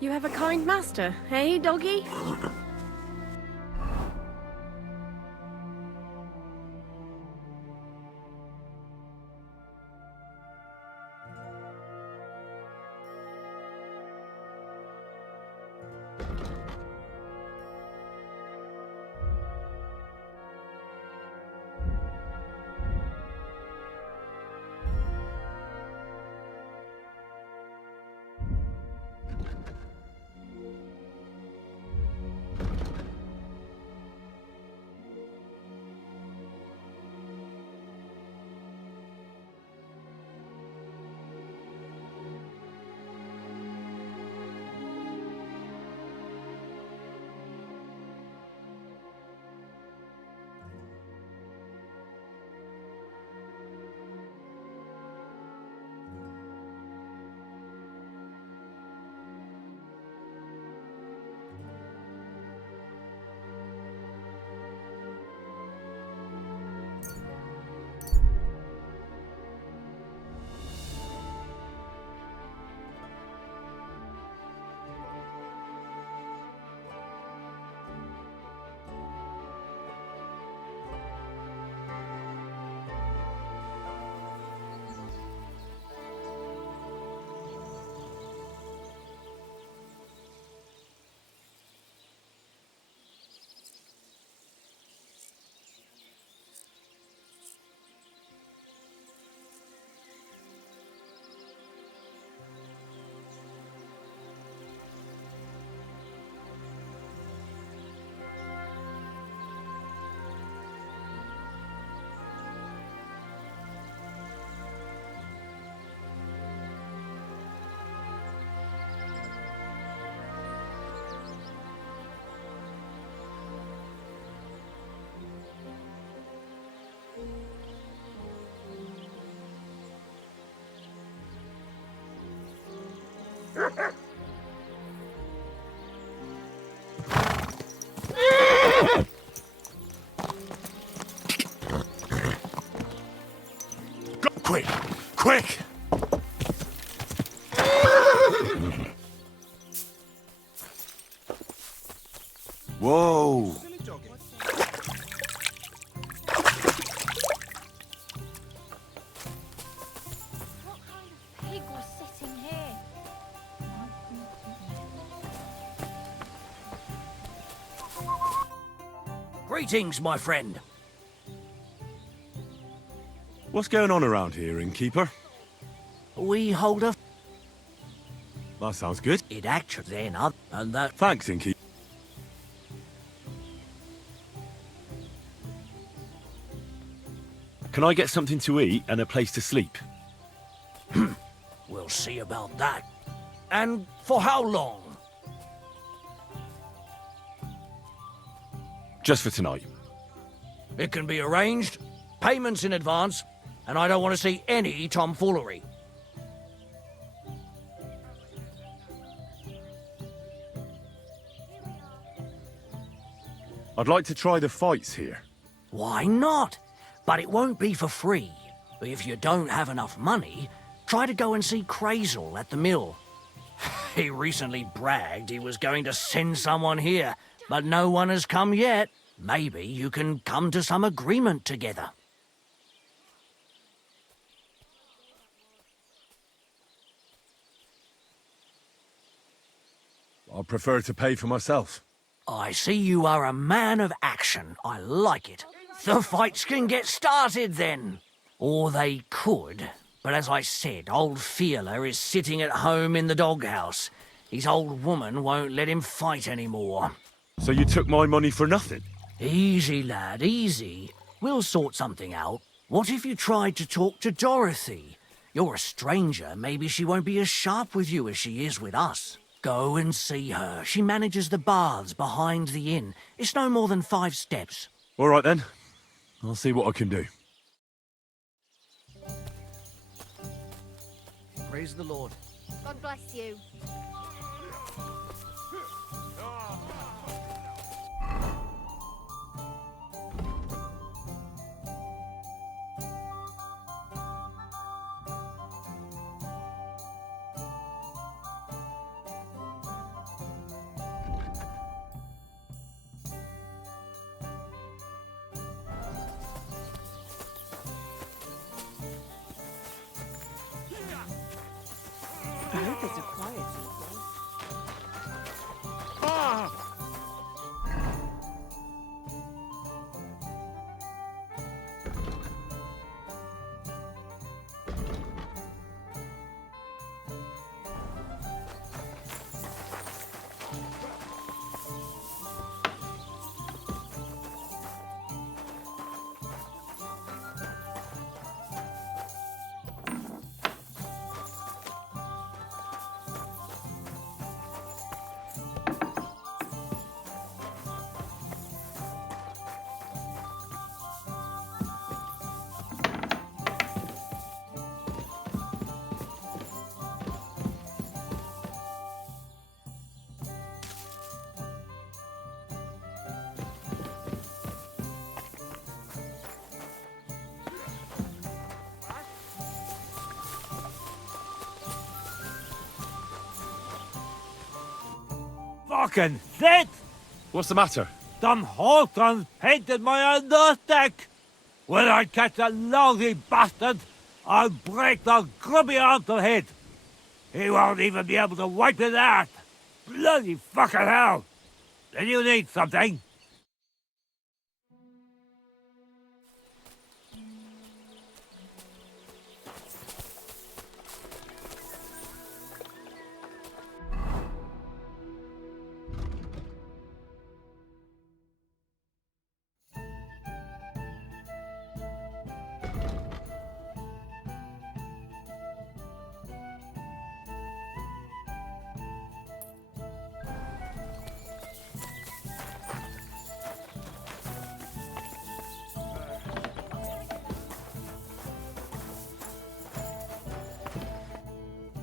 You have a kind master, eh, doggy? Quick! Quick! Whoa! What kind of pig was sitting here? Greetings, my friend. What's going on around here, innkeeper? We hold a... That sounds good. It actually then up, and that... Thanks, innkeeper. Can I get something to eat and a place to sleep? We'll see about that. And for how long? Just for tonight. It can be arranged. Payments in advance. And I don't want to see any tomfoolery. I'd like to try the fights here. Why not? But it won't be for free. If you don't have enough money, try to go and see Crazel at the mill. He recently bragged he was going to send someone here, but no one has come yet. Maybe you can come to some agreement together. I'd prefer to pay for myself. I see you are a man of action. I like it. The fights can get started then. Or they could. But as I said, old Fiala is sitting at home in the doghouse. His old woman won't let him fight anymore. So you took my money for nothing? Easy, lad, easy. We'll sort something out. What if you tried to talk to Dorothy? You're a stranger. Maybe she won't be as sharp with you as she is with us. Go and see her. She manages the baths behind the inn. It's no more than 5 steps. All right then. I'll see what I can do. Praise the Lord. God bless you. I hope it's a quiet evening. Fucking shit! What's the matter? Some Hawthorns painted my nose deck! When I catch that lousy bastard, I'll break the grubby arm to head. He won't even be able to wipe his ass. Bloody fucking hell! Then you need something?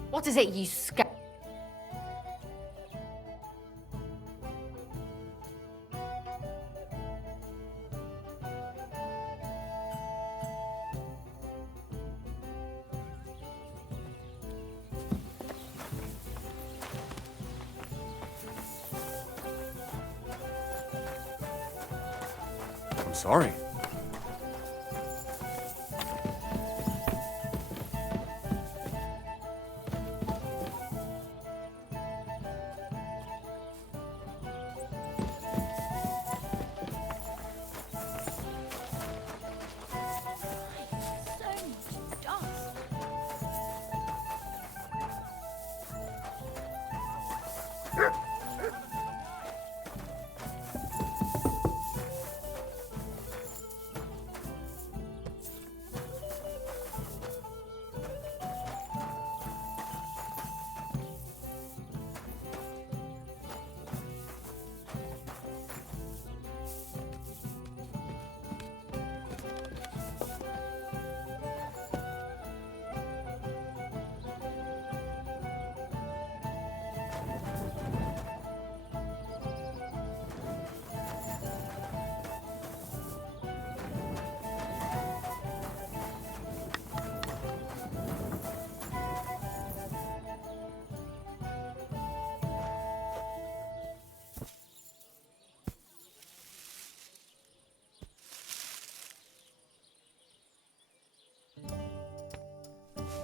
What is it, you sc... I'm sorry.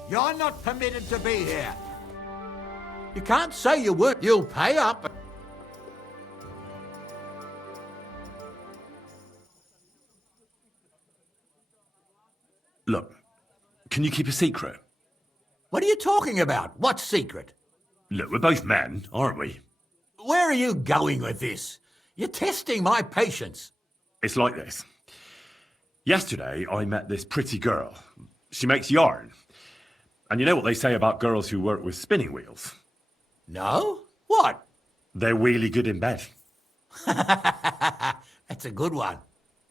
You're not permitted to be here. You can't say you weren't. You'll pay up. Look, can you keep a secret? What are you talking about? What secret? Look, we're both men, aren't we? Where are you going with this? You're testing my patience. It's like this. Yesterday, I met this pretty girl. She makes yarn. And you know what they say about girls who work with spinning wheels? No? What? They're really good in bed. That's a good one.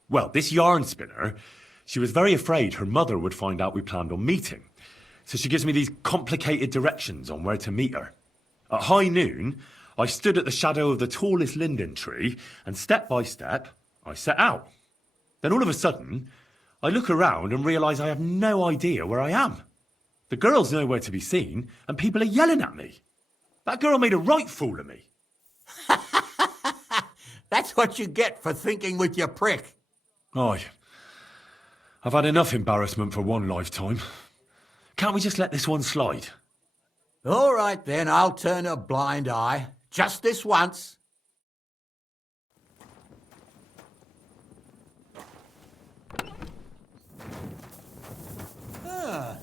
Well, this yarn spinner, she was very afraid her mother would find out we planned on meeting. So she gives me these complicated directions on where to meet her. At high noon, I stood at the shadow of the tallest linden tree, and step by step, I set out. Then all of a sudden, I look around and realise I have no idea where I am. The girl's nowhere to be seen, and people are yelling at me. That girl made a right fool of me. That's what you get for thinking with your prick. Aye. I've had enough embarrassment for one lifetime. Can't we just let this one slide? All right, then, I'll turn a blind eye. Just this once. Ah.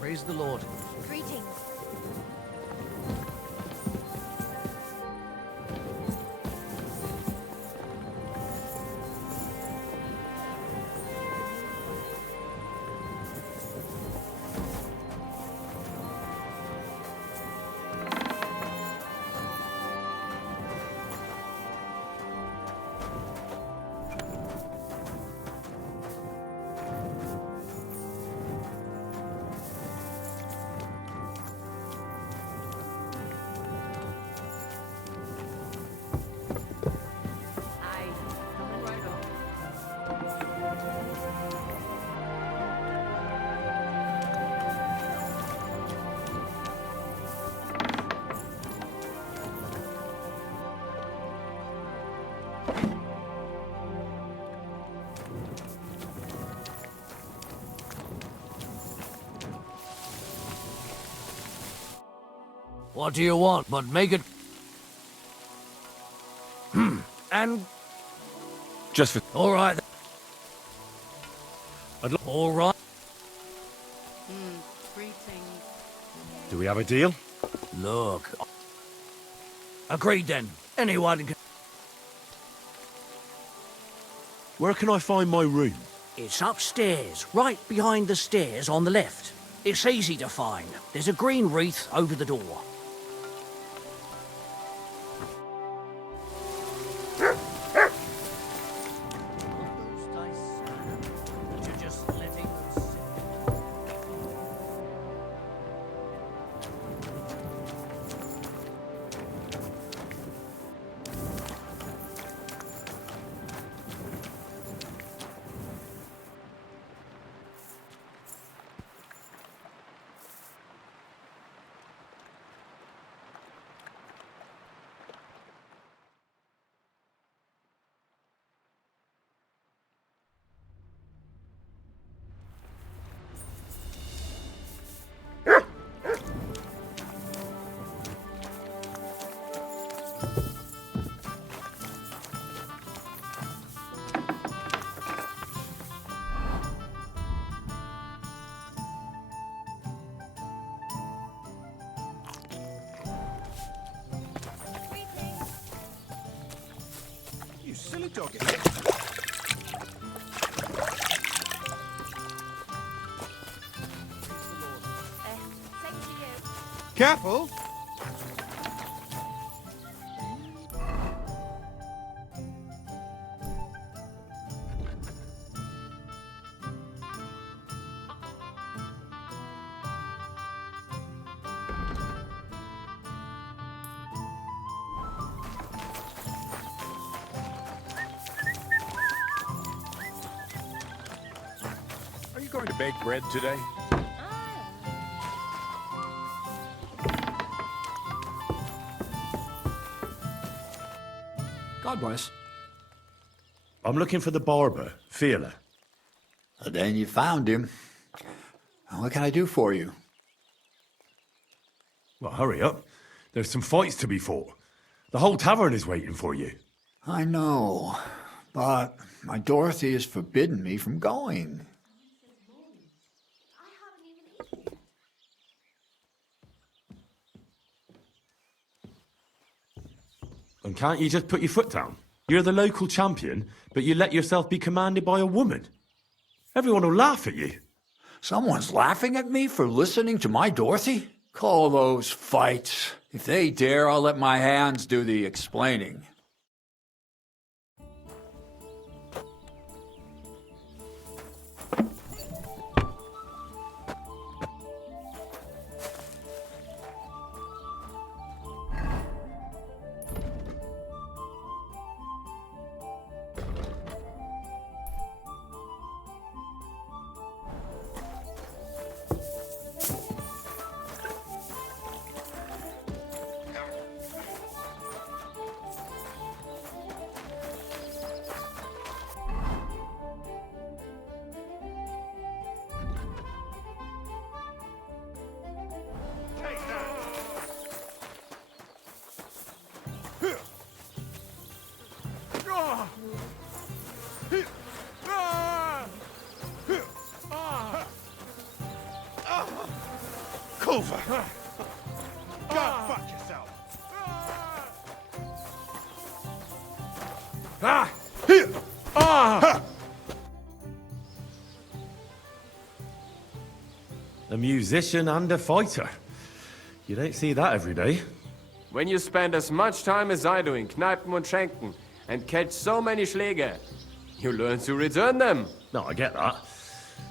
Praise the Lord. Greetings. Aye, coming right up. What do you want? But make it... And... Just for... All right. All right. Greetings. Do we have a deal? Look. Agreed then. Anyone can... Where can I find my room? It's upstairs, right behind the stairs on the left. It's easy to find. There's a green wreath over the door. You silly doggy. Same to you. Careful. Are you going to bake bread today? God bless. I'm looking for the barber, Feeler. Then you found him. What can I do for you? Well, hurry up. There's some fights to be fought. The whole tavern is waiting for you. I know, but my Dorothy has forbidden me from going. And can't you just put your foot down? You're the local champion, but you let yourself be commanded by a woman. Everyone will laugh at you. Someone's laughing at me for listening to my Dorothy? Call those fights. If they dare, I'll let my hands do the explaining. over! Go fuck yourself! A musician and a fighter. You don't see that every day. When you spend as much time as I do in Kneipen und Schenken and catch so many Schläge, you learn to return them. No, I get that.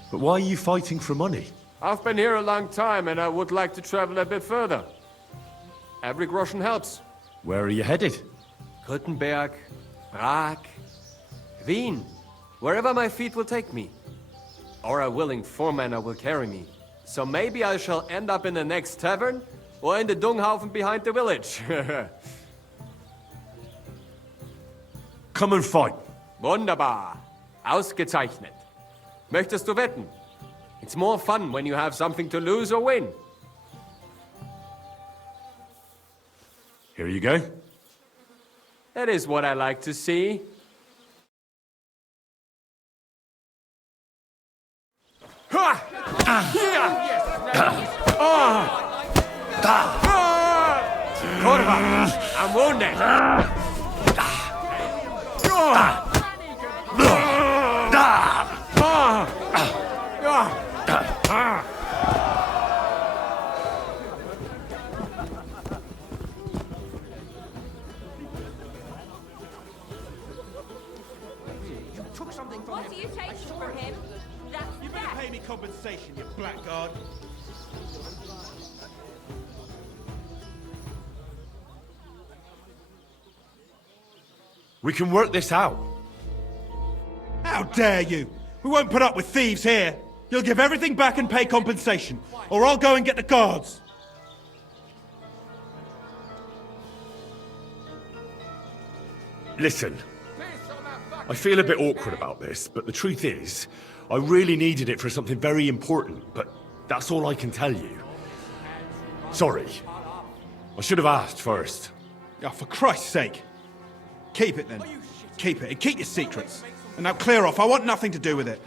But why are you fighting for money? I've been here a long time and I would like to travel a bit further. Every groschen helps. Where are you headed? Gutenberg, Prague, Wien, wherever my feet will take me. Or a willing foreman will carry me. So maybe I shall end up in the next tavern, or in the Dunghaufen behind the village. Come and fight. Wunderbar. Ausgezeichnet. Möchtest du wetten? It's more fun when you have something to lose or win. Here you go. That is what I like to see. Kurva! I'm wounded! What do you take for him? That's You better pay me compensation, you blackguard. We can work this out. How dare you! We won't put up with thieves here! You'll give everything back and pay compensation, or I'll go and get the guards! Listen, I feel a bit awkward about this, but the truth is, I really needed it for something very important, but that's all I can tell you. Sorry. I should have asked first. Oh, for Christ's sake! Keep it then. Keep it, and keep your secrets. And now clear off, I want nothing to do with it.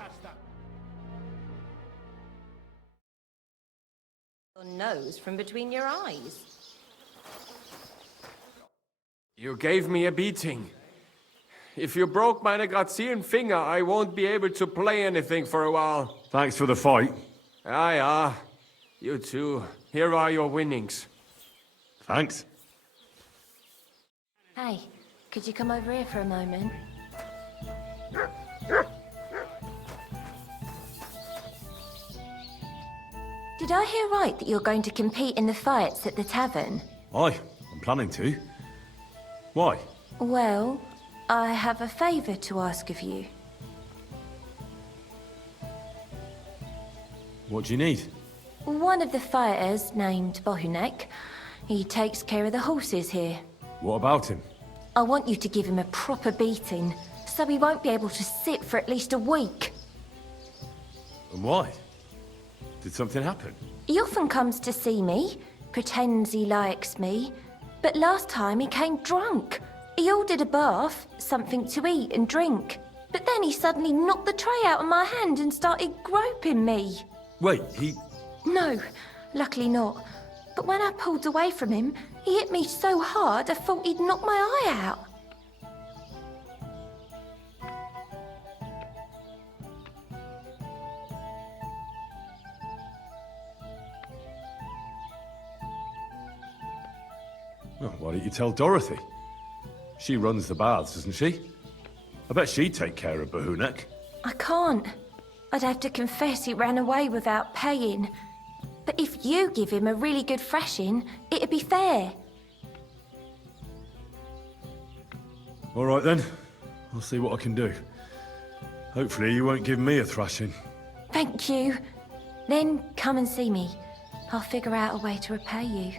your nose from between your eyes. You gave me a beating. If you broke my Grazian finger, I won't be able to play anything for a while. Thanks for the fight. Ah. You too. Here are your winnings. Thanks. Hey, could you come over here for a moment? Did I hear right that you're going to compete in the fights at the tavern? Aye, I'm planning to. Why? Well, I have a favour to ask of you. What do you need? One of the fighters, named Bohunek, he takes care of the horses here. What about him? I want you to give him a proper beating, so he won't be able to sit for at least a week. And why? Did something happen? He often comes to see me, pretends he likes me, but last time he came drunk. He ordered a bath, something to eat and drink, but then he suddenly knocked the tray out of my hand and started groping me. Wait, No, luckily not. But when I pulled away from him, he hit me so hard I thought he'd knock my eye out. Well, why don't you tell Dorothy? She runs the baths, doesn't she? I bet she'd take care of Bohunek. I can't. I'd have to confess he ran away without paying. But if you give him a really good thrashing, it'd be fair. All right then. I'll see what I can do. Hopefully you won't give me a thrashing. Thank you. Then come and see me. I'll figure out a way to repay you.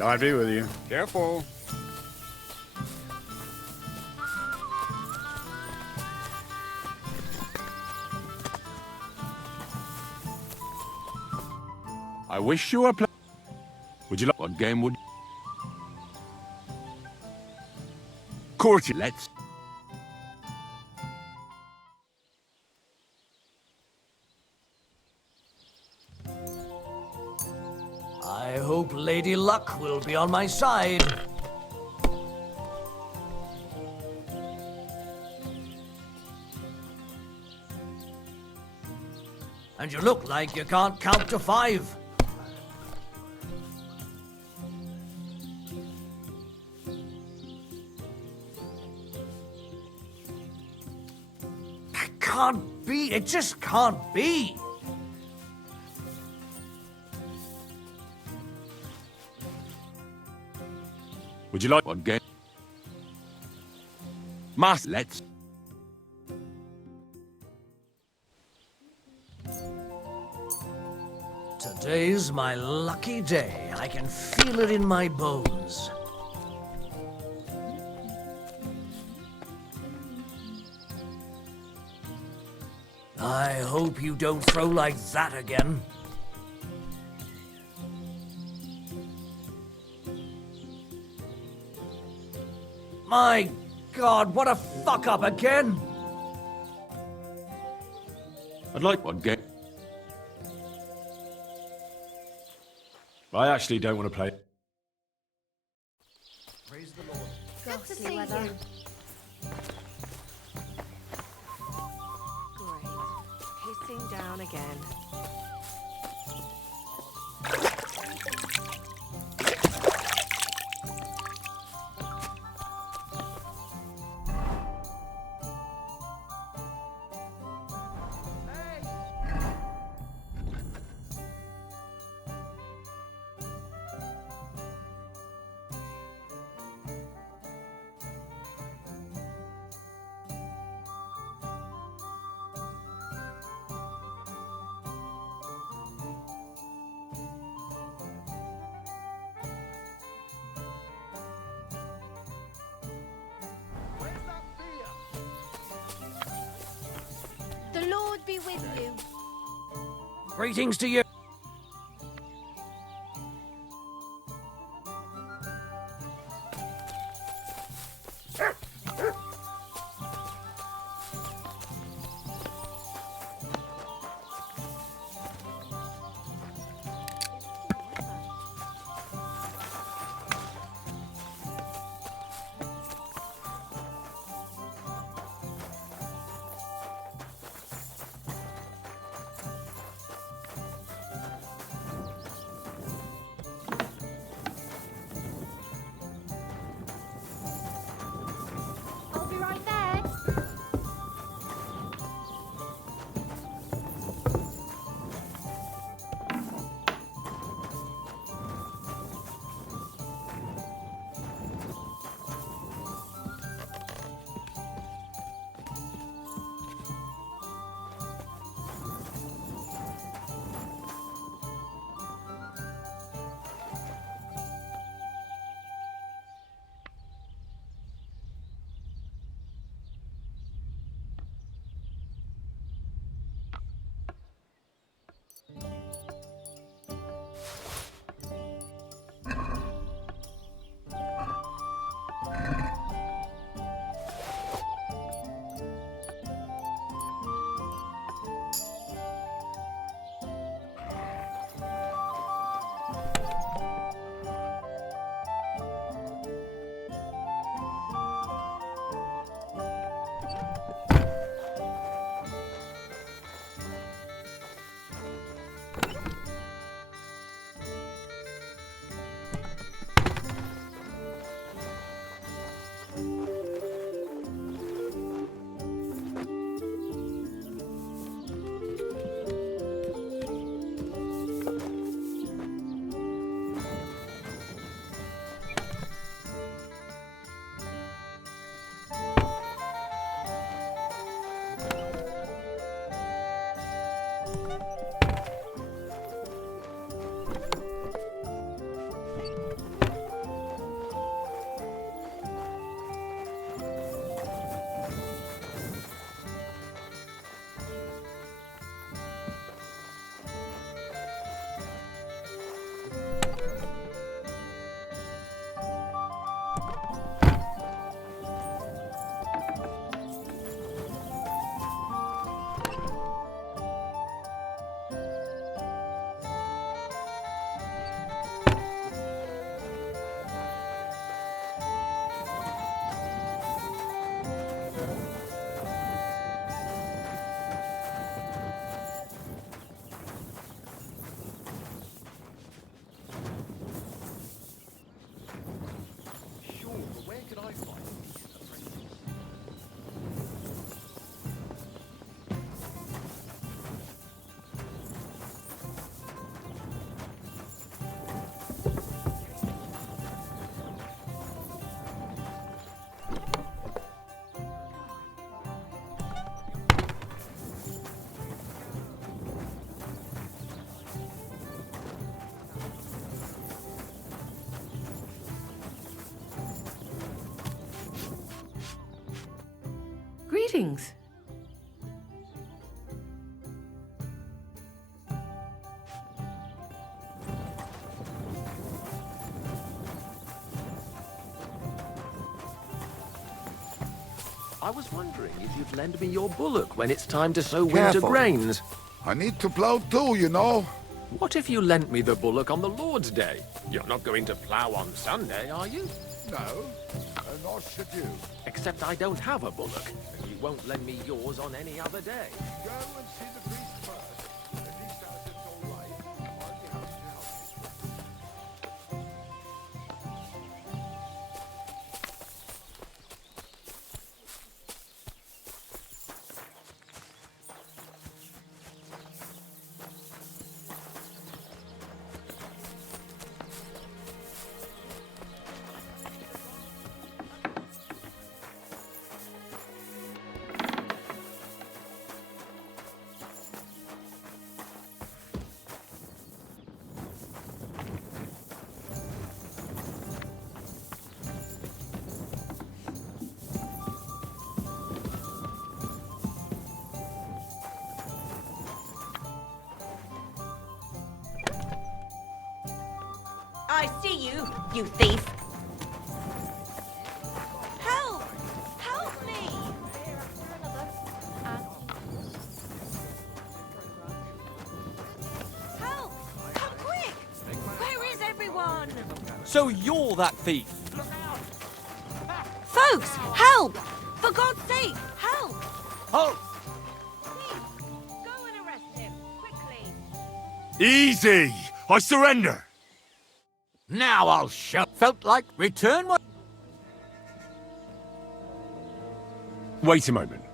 God be with you. Careful. I wish you were playing. Would you like... What game would... Courty, let's... I hope Lady Luck will be on my side. And you look like you can't count to 5. That can't be. It just can't be. Would you like... What game? Master, let's... Today's my lucky day. I can feel it in my bones. I hope you don't throw like that again. My God, what a fuck up again! I'd like... What game? I actually don't want to play. Praise the Lord. Good to see weather. You. Great. Pissing down again. The Lord be with you. Greetings to you. Greetings. I was wondering if you'd lend me your bullock when it's time to sow winter Careful. grains. I need to plow too, you know. What if you lent me the bullock on the Lord's Day? You're not going to plough on Sunday, are you? No, nor should you. Except I don't have a bullock, and you won't lend me yours on any other day. Go and see the priest first. At least as it's all right. Hardly have to help you. I see you, you thief. Help! Help me! Help! Come quick! Where is everyone? So you're that thief! Folks, help! For God's sake, help! Oh! Please, go and arrest him, quickly. Easy! I surrender! Now I'll show. Felt like return what? Wait a moment.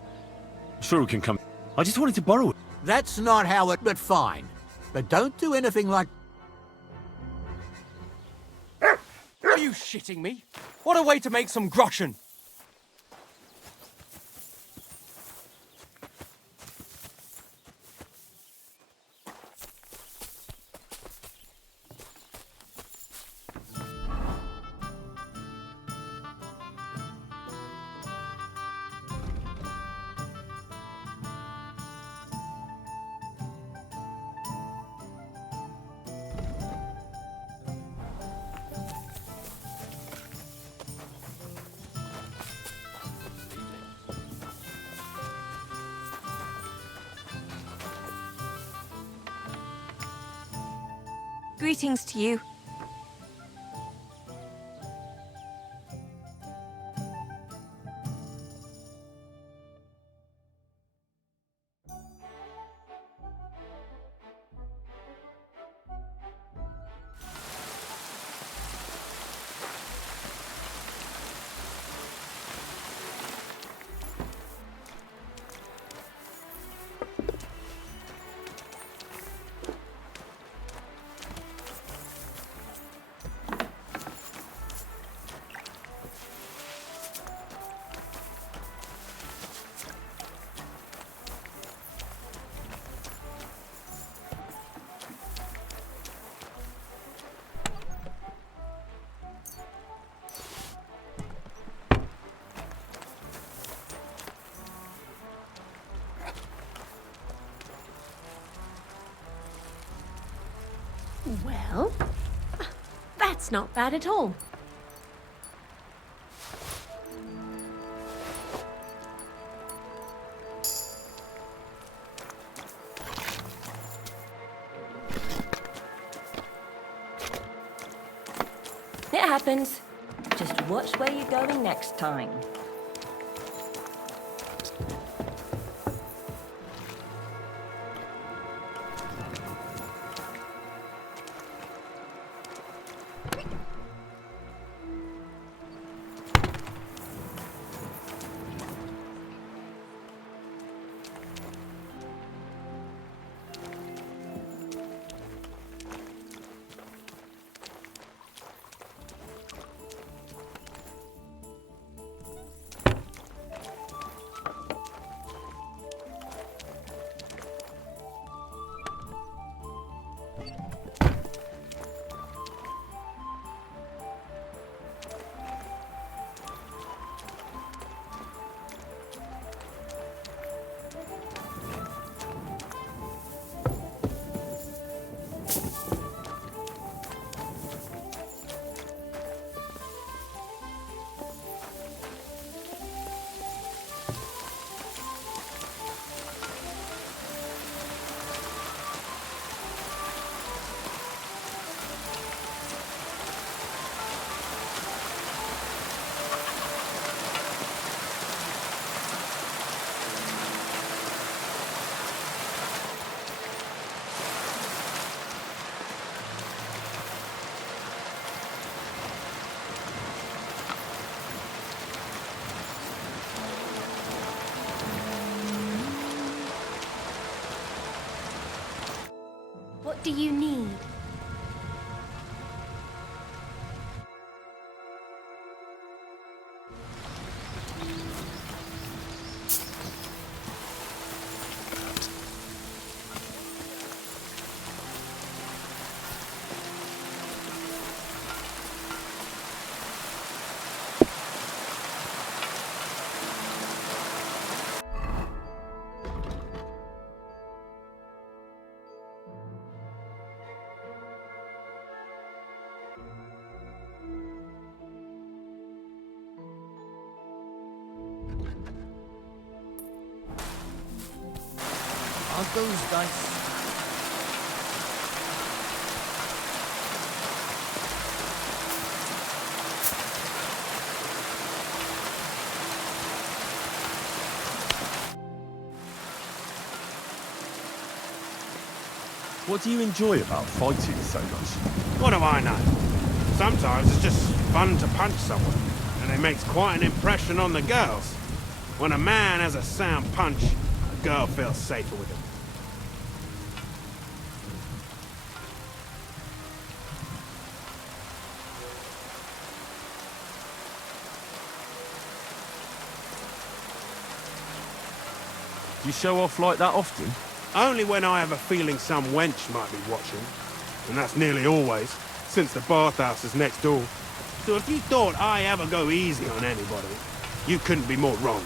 Sure we can come. I just wanted to borrow it. That's not how it. But fine. But don't do anything like. Are you shitting me? What a way to make some groschen! Greetings to you. Well, that's not bad at all. It happens. Just watch where you're going next time. do you need? Aren't those dice? What do you enjoy about fighting so much? What do I know? Sometimes it's just fun to punch someone, and it makes quite an impression on the girls. When a man has a sound punch, a girl feels safer with him. Do you show off like that often? Only when I have a feeling some wench might be watching. And that's nearly always, since the bathhouse is next door. So if you thought I ever go easy on anybody, you couldn't be more wrong.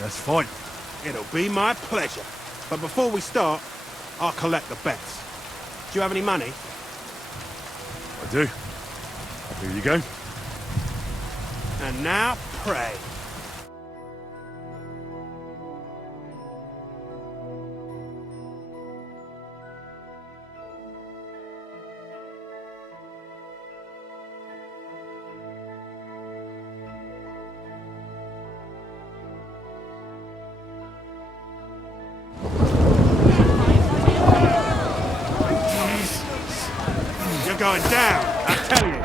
Let's fight. It'll be my pleasure. But before we start, I'll collect the bets. Do you have any money? I do. Here you go. And now, pray. You're going down, I tell you.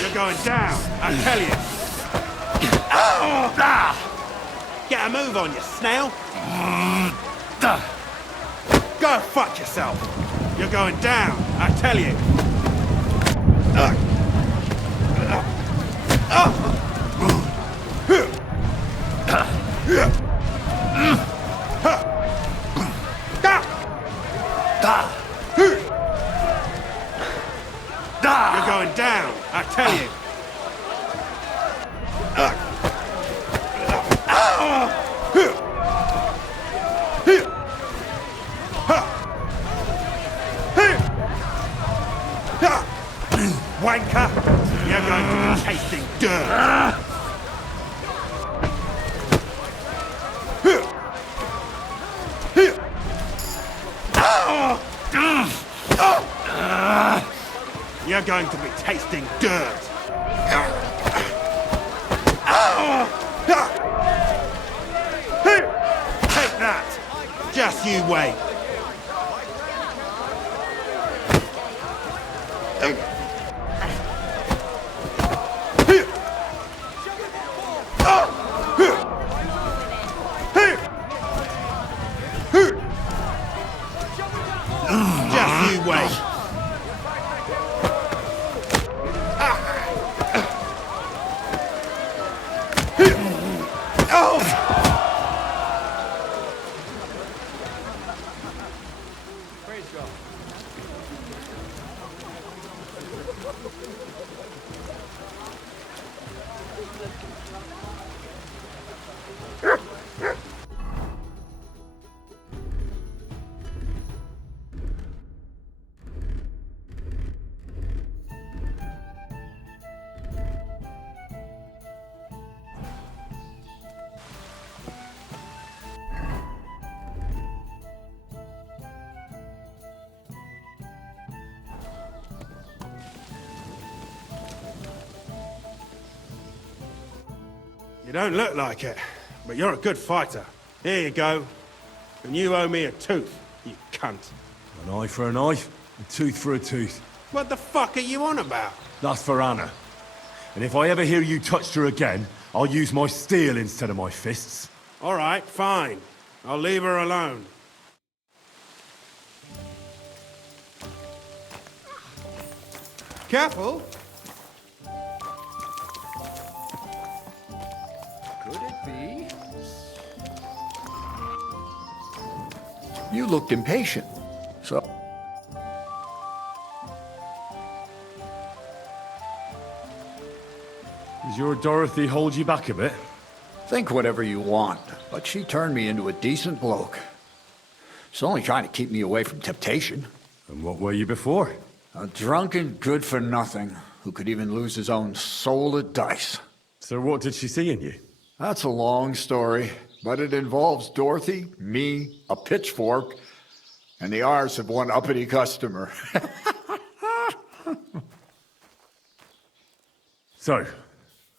You're going down, I tell you. Get a move on you, snail. Go fuck yourself. You're going down, I tell you. You're going down, I tell you. Wanker, you're going to be tasting dirt. You're going to be tasting dirt. Take that. Just you wait. Just you wait. You don't look like it, but you're a good fighter. Here you go. And you owe me a tooth, you cunt. An eye for an eye. A tooth for a tooth. What the fuck are you on about? That's for Anna. And if I ever hear you touched her again, I'll use my steel instead of my fists. All right, fine. I'll leave her alone. Careful! Could it be? You looked impatient, so... Does your Dorothy hold you back a bit? Think whatever you want, but she turned me into a decent bloke. She's only trying to keep me away from temptation. And what were you before? A drunken good-for-nothing who could even lose his own soul at dice. So what did she see in you? That's a long story, but it involves Dorothy, me, a pitchfork, and the arse of one uppity customer. So,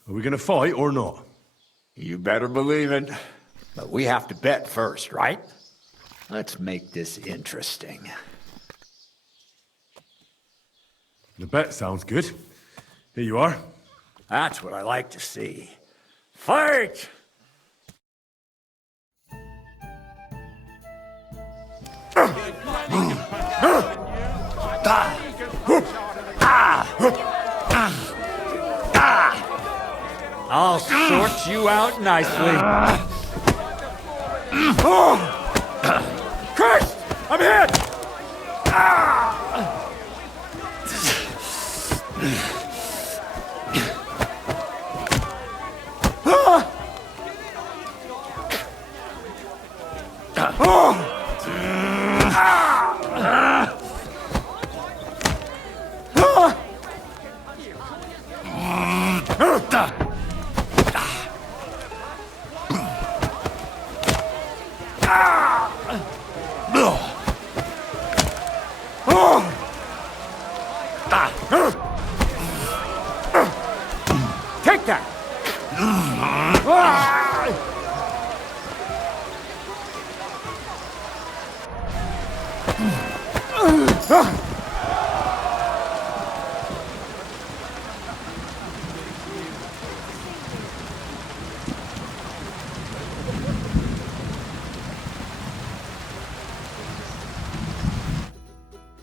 are we gonna fight or not? You better believe it. But we have to bet first, right? Let's make this interesting. The bet sounds good. Here you are. That's what I like to see. Fight! I'll sort you out nicely. Christ! I'm hit! Take that!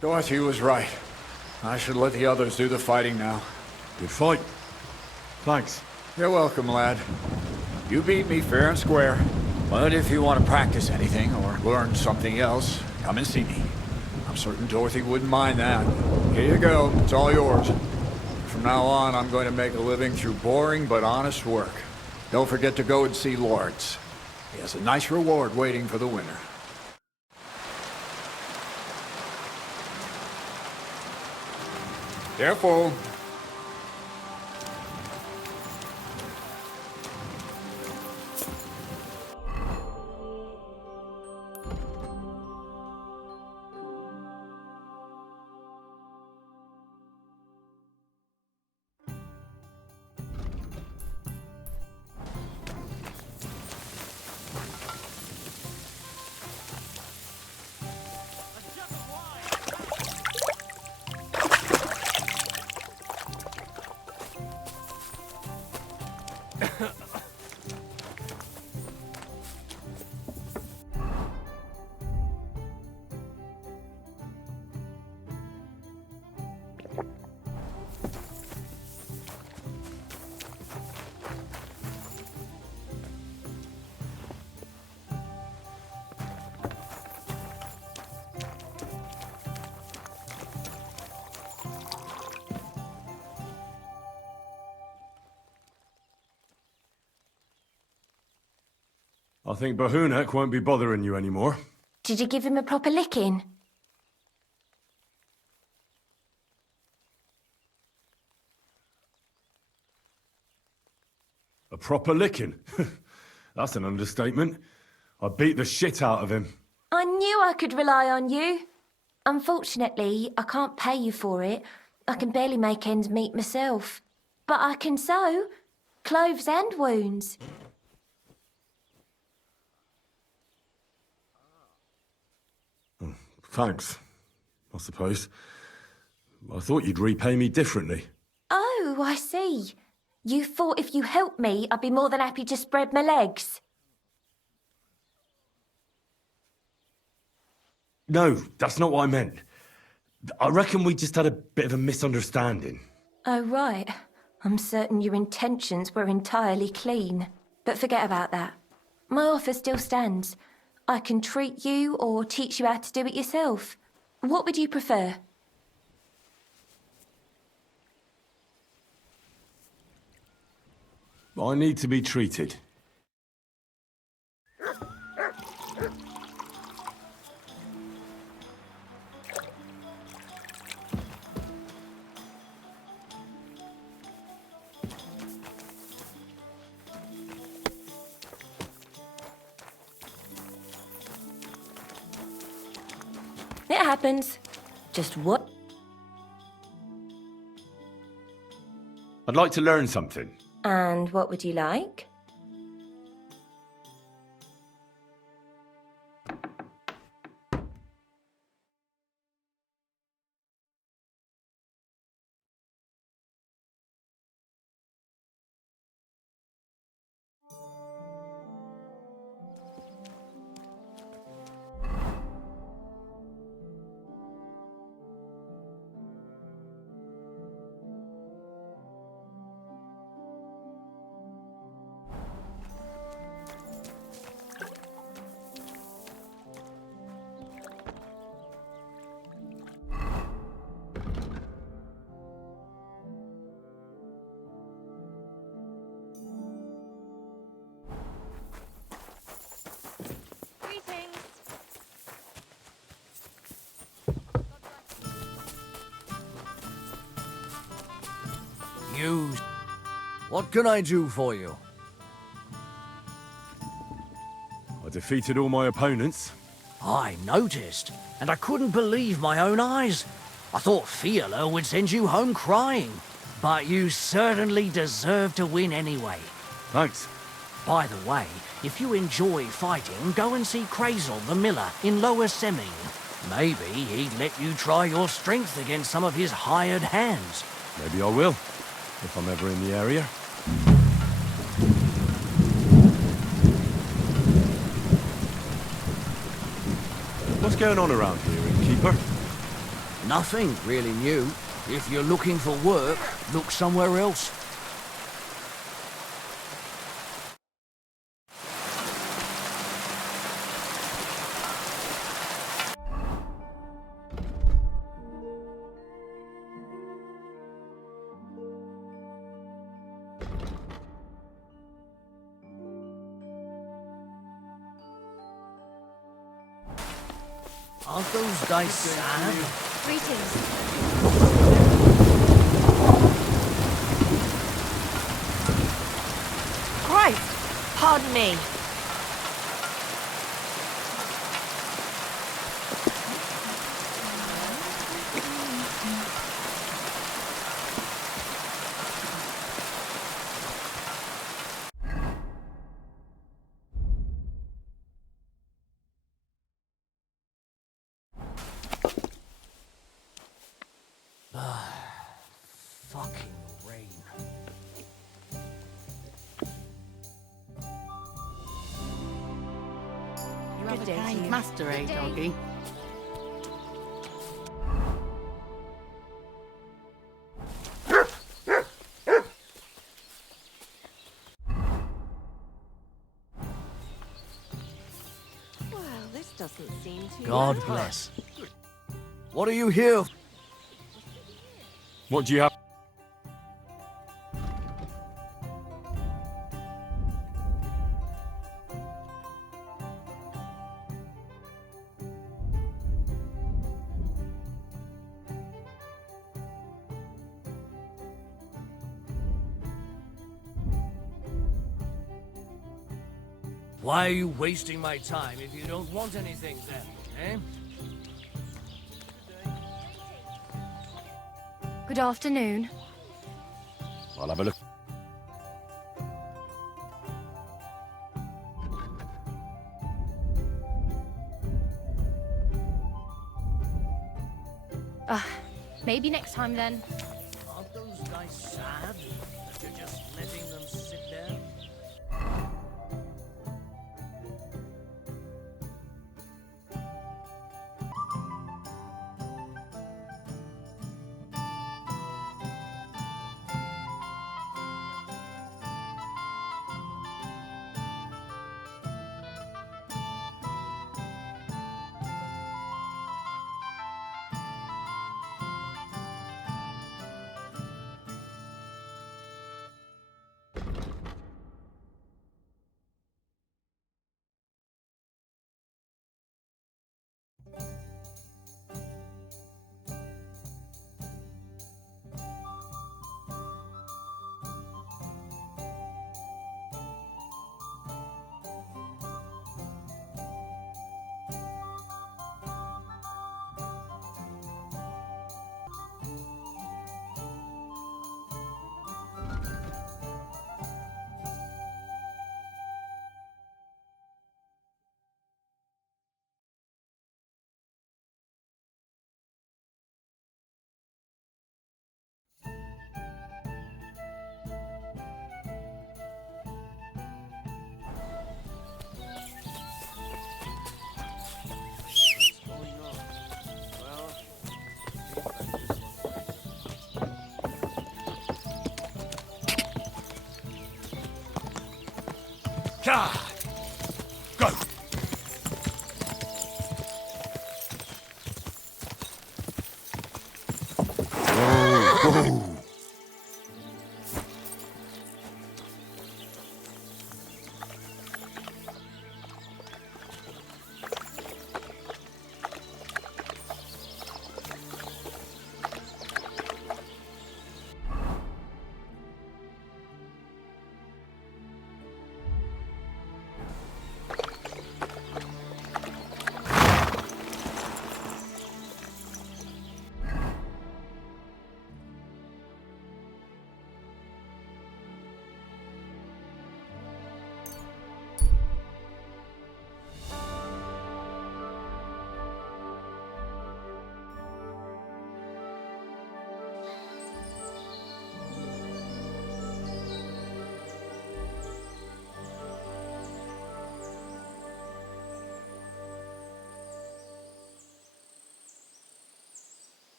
Dorothy was right. I should let the others do the fighting now. Good fight. Thanks. You're welcome, lad. You beat me fair and square. But if you want to practice anything or learn something else, come and see me. I'm certain Dorothy wouldn't mind that. Here you go. It's all yours. From now on, I'm going to make a living through boring but honest work. Don't forget to go and see Lawrence. He has a nice reward waiting for the winner. Careful. I think Bahunek won't be bothering you anymore. Did you give him a proper licking? A proper licking? That's an understatement. I beat the shit out of him. I knew I could rely on you. Unfortunately, I can't pay you for it. I can barely make ends meet myself. But I can sew clothes and wounds. Thanks. I suppose. I thought you'd repay me differently. Oh, I see. You thought if you helped me, I'd be more than happy to spread my legs. No, that's not what I meant. I reckon we just had a bit of a misunderstanding. Oh, right. I'm certain your intentions were entirely clean. But forget about that. My offer still stands. I can treat you or teach you how to do it yourself. What would you prefer? I need to be treated. It happens. Just what? I'd like to learn something. And what would you like? You... What can I do for you? I defeated all my opponents. I noticed, and I couldn't believe my own eyes. I thought Fiala would send you home crying. But you certainly deserve to win anyway. Thanks. By the way, if you enjoy fighting, go and see Crazel the miller in Lower Semming. Maybe he'd let you try your strength against some of his hired hands. Maybe I will, if I'm ever in the area. What's going on around here, innkeeper? Nothing really new. If you're looking for work, look somewhere else. Aren't those dice sad? Greetings. Christ! Pardon me. Fucking rain. You have Good a day to kind you. master, eh, doggy? Well, this doesn't seem too God bad. bless. What are you here? What do you have? Why are you wasting my time if you don't want anything then, eh? Good afternoon. I'll have a look. Maybe next time then. Aren't those guys sad that you're just letting them sit there? God! Go!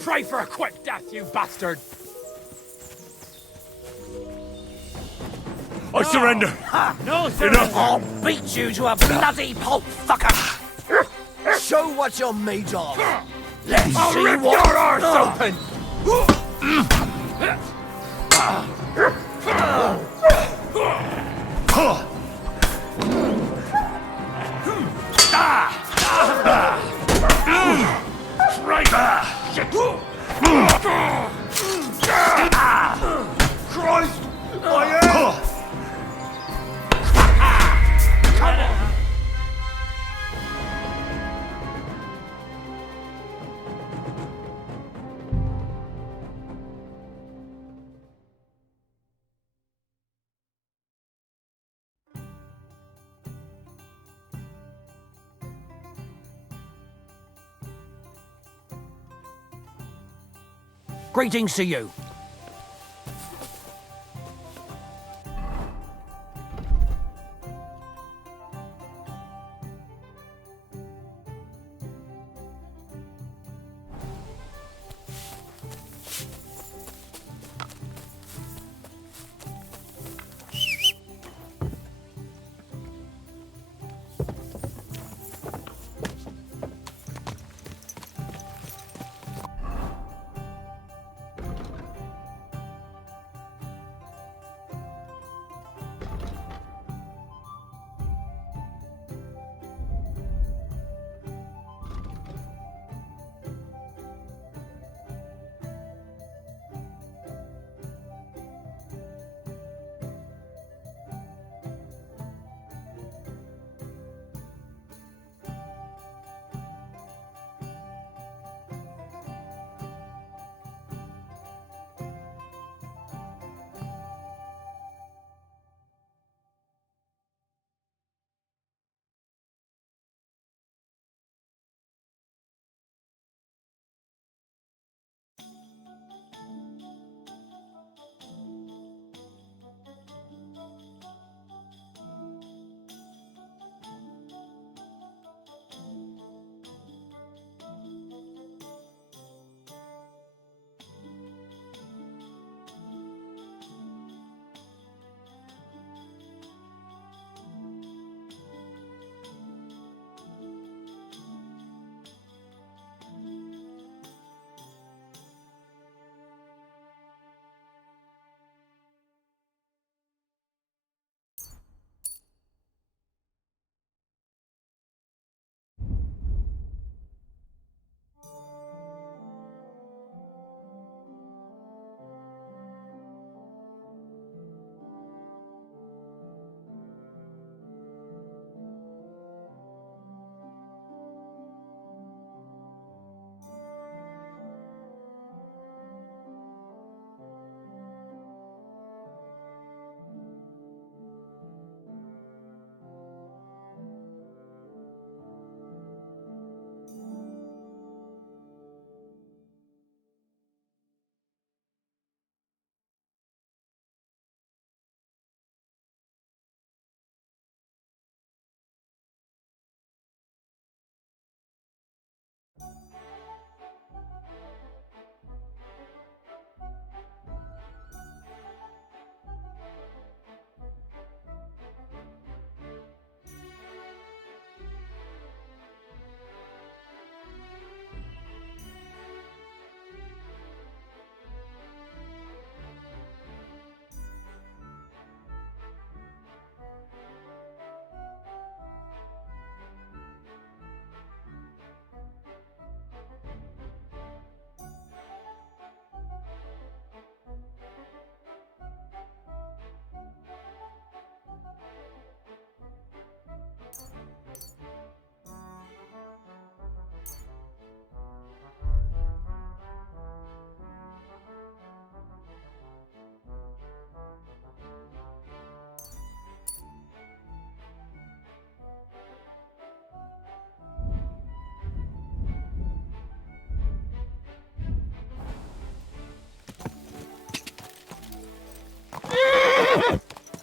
Pray for a quick death, you bastard! I surrender! No, sir! Enough! I'll beat you to a bloody pulp, fucker! Show what you're made of! Let's I'll see rip what... your arse open! Christ! My head! Greetings to you.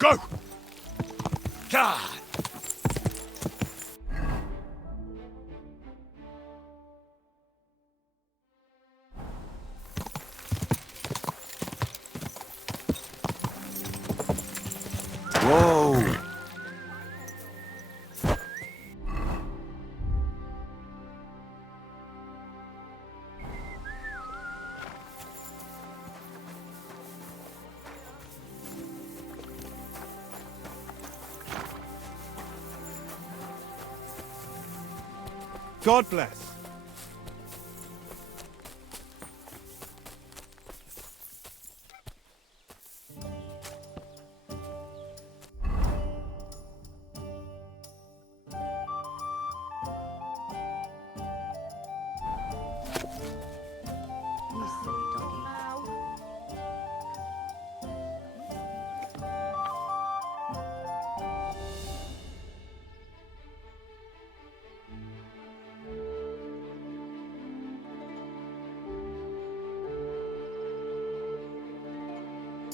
Go! God! Whoa! God bless. You silly doggy.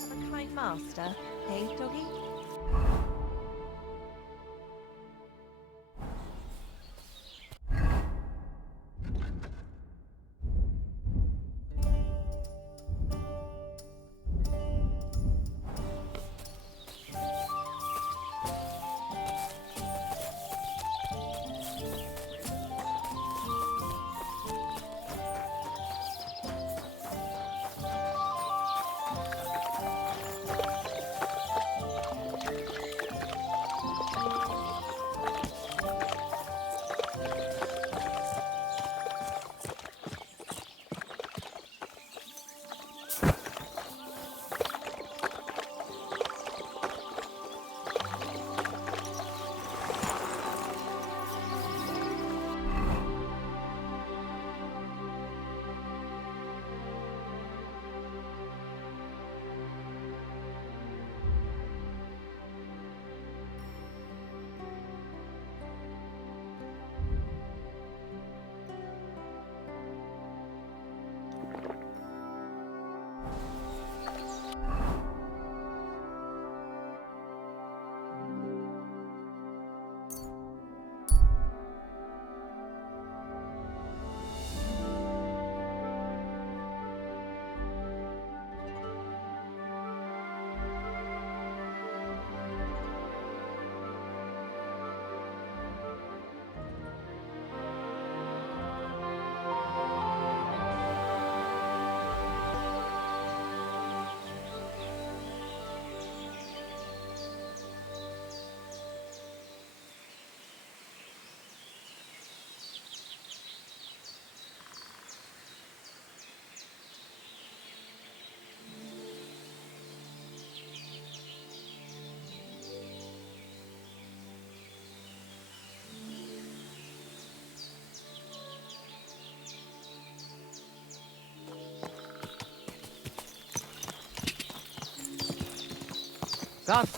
Have a kind master, eh, doggy?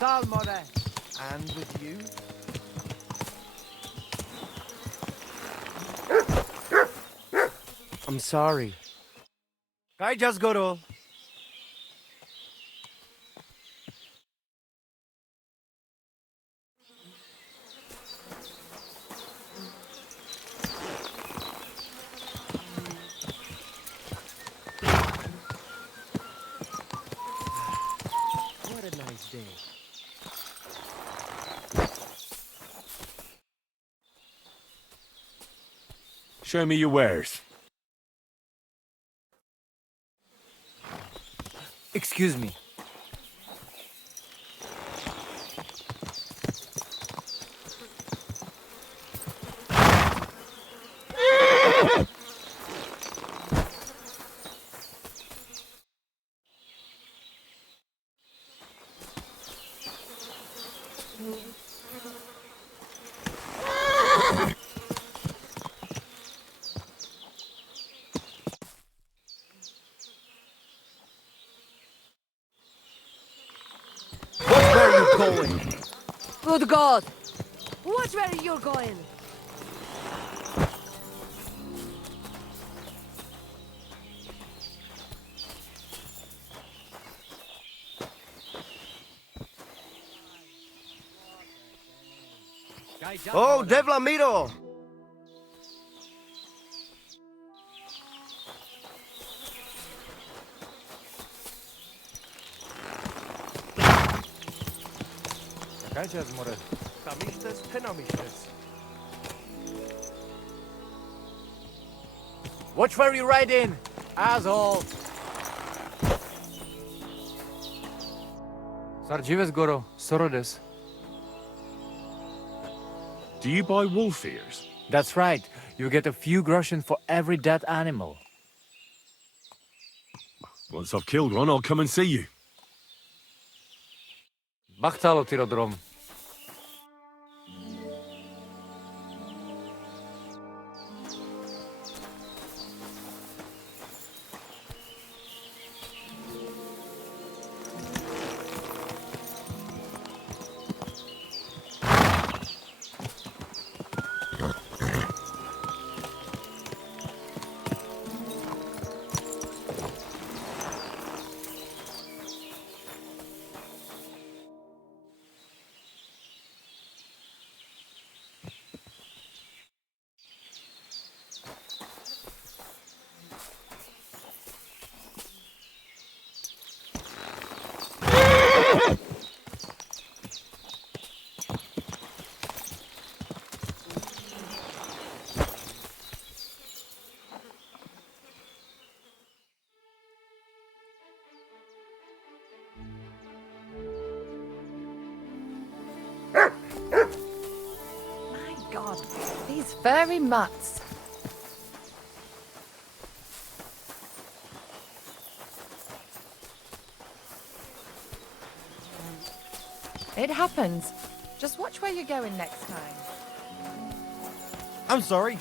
Salmore. And with you? I'm sorry. I just go to. What a nice day. Show me your wares. Excuse me. Watch where you're going. Good God! Watch where you're going! Oh, Devlamiro! Watch where you ride in, asshole! Sarjives Goro, Sorodes. Do you buy wolf ears? That's right. You get a few groschen for every dead animal. Once I've killed one, I'll come and see you. Bachtalo Tirodrom. God, these furry mutts. It happens. Just watch where you're going next time. I'm sorry.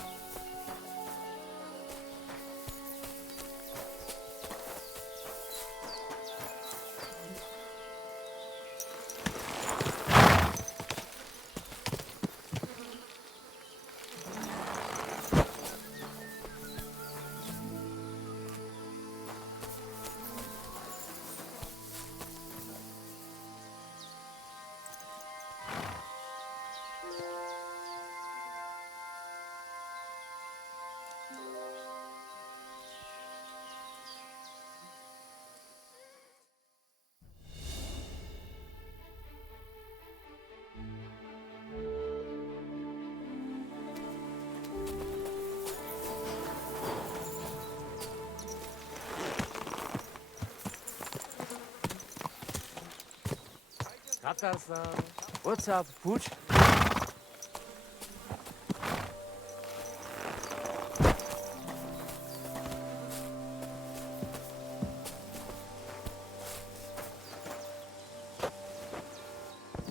What's up, Pooch?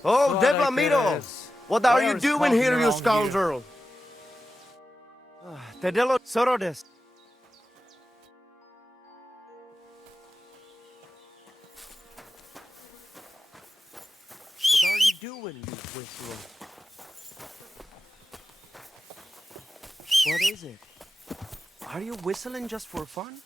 Oh, Devlamiro! What are you doing here, you scoundrel? Tedelo Sorodes. What are you doing, you whistler? What is it? Are you whistling just for fun?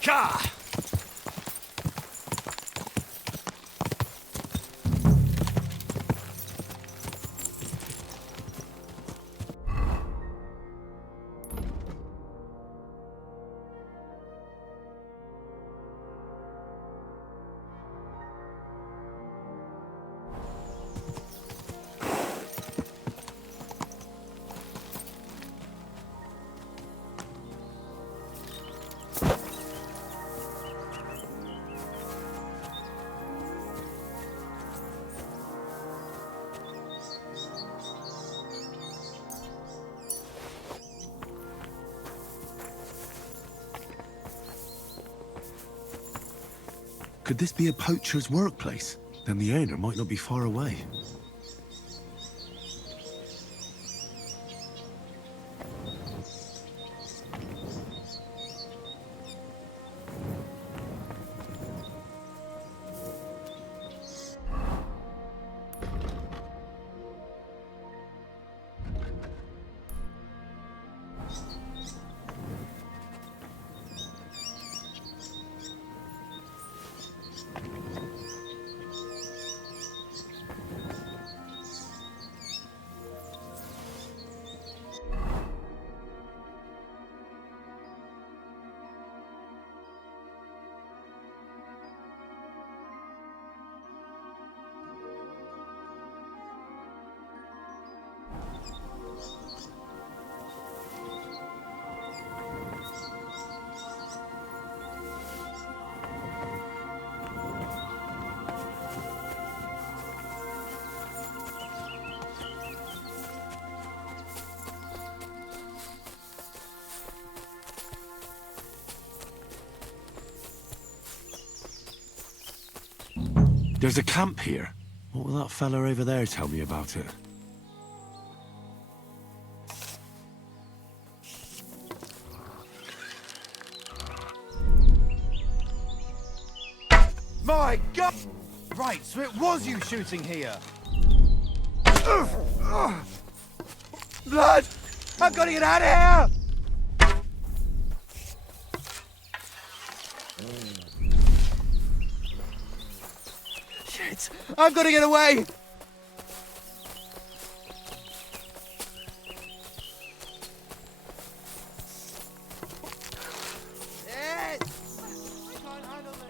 Ka! Could this be a poacher's workplace? Then the owner might not be far away. There's a camp here. What will that fella over there tell me about it? My God! Right, so it was you shooting here. Blood! I've got to get out of here! Shit! I've got to get away! Yes! I can't handle this.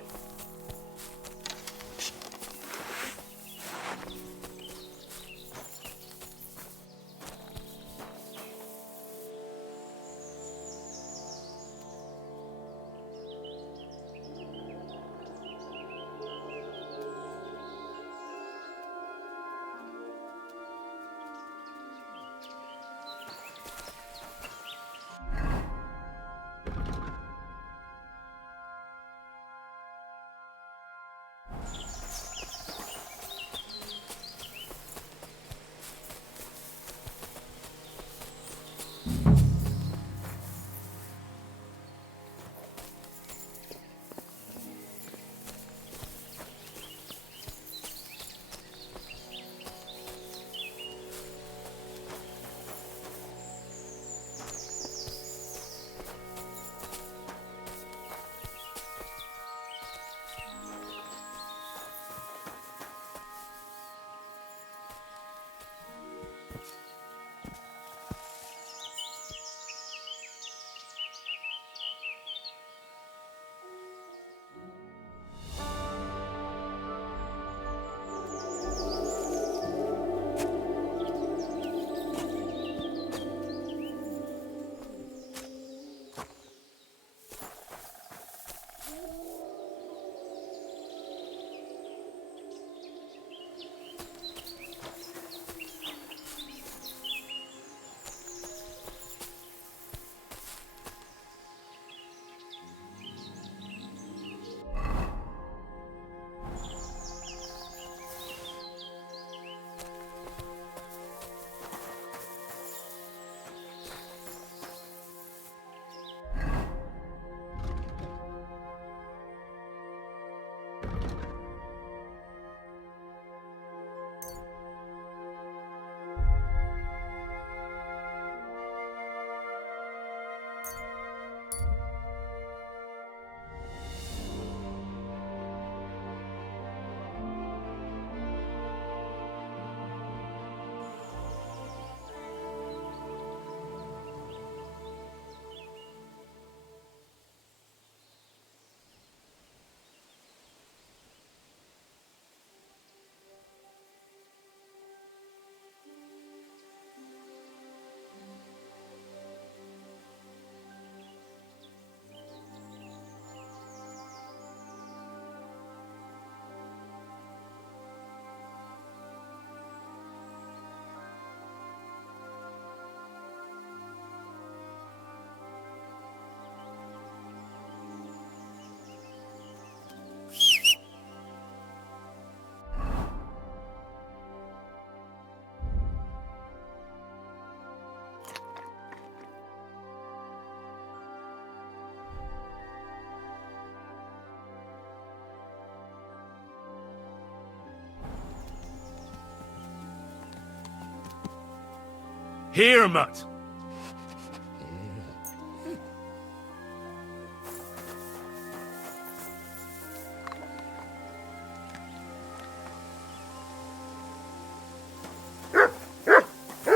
Here, Mutt.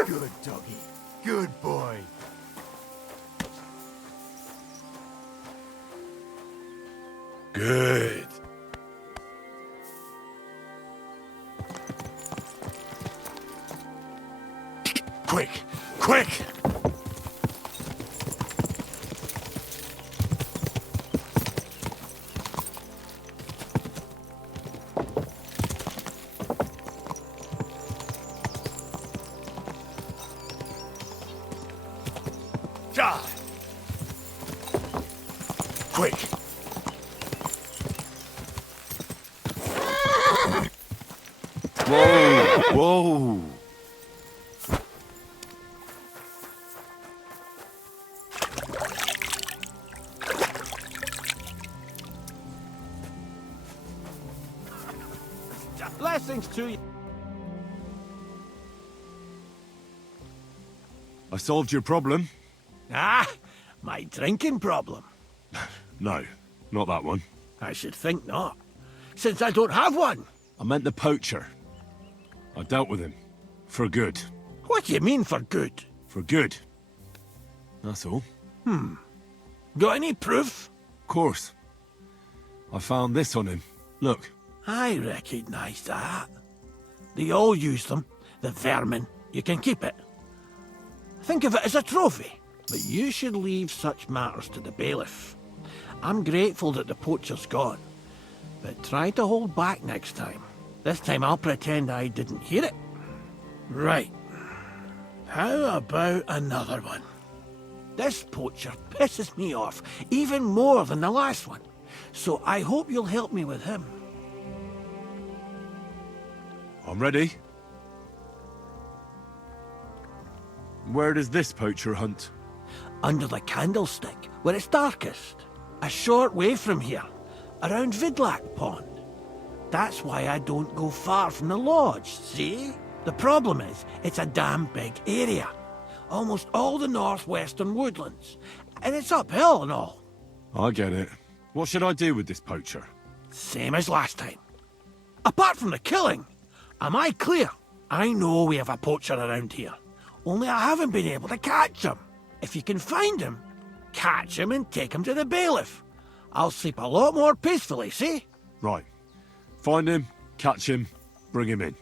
Good doggy. Good boy. Good. Quick! Quick! Ah. Quick! Whoa! Whoa! Blessings to you. I solved your problem. Ah, my drinking problem. No, not that one. I should think not, since I don't have one. I meant the poacher. I dealt with him. For good. What do you mean for good? For good. That's all. Got any proof? Of course. I found this on him. Look. I recognise that. They all use them, the vermin. You can keep it. Think of it as a trophy. But you should leave such matters to the bailiff. I'm grateful that the poacher's gone, but try to hold back next time. This time I'll pretend I didn't hear it. Right. How about another one? This poacher pisses me off even more than the last one, so I hope you'll help me with him. I'm ready. Where does this poacher hunt? Under the candlestick, where it's darkest. A short way from here, around Vidlac Pond. That's why I don't go far from the lodge, see? The problem is, it's a damn big area. Almost all the northwestern woodlands. And it's uphill and all. I get it. What should I do with this poacher? Same as last time. Apart from the killing, am I clear? I know we have a poacher around here. Only I haven't been able to catch him. If you can find him, catch him and take him to the bailiff. I'll sleep a lot more peacefully, see? Right. Find him, catch him, bring him in.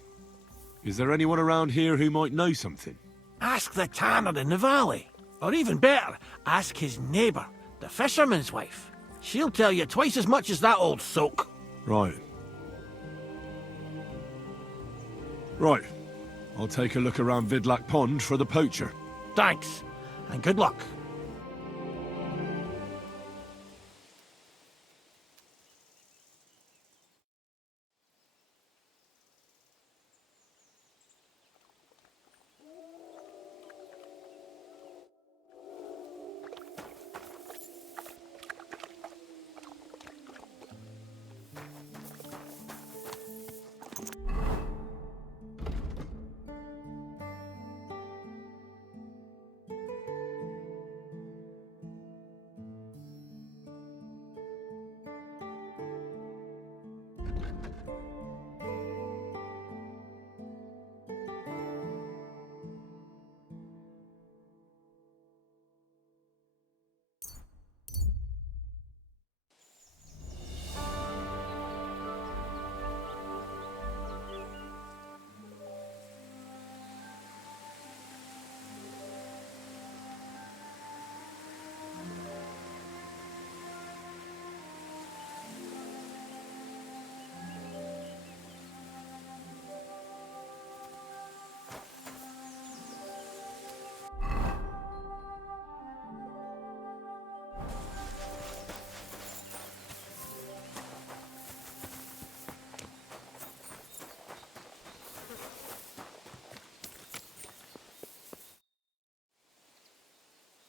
Is there anyone around here who might know something? Ask the tanner in the valley. Or even better, ask his neighbour, the fisherman's wife. She'll tell you twice as much as that old soak. Right. Right. I'll take a look around Vidlac Pond for the poacher. Thanks, and good luck.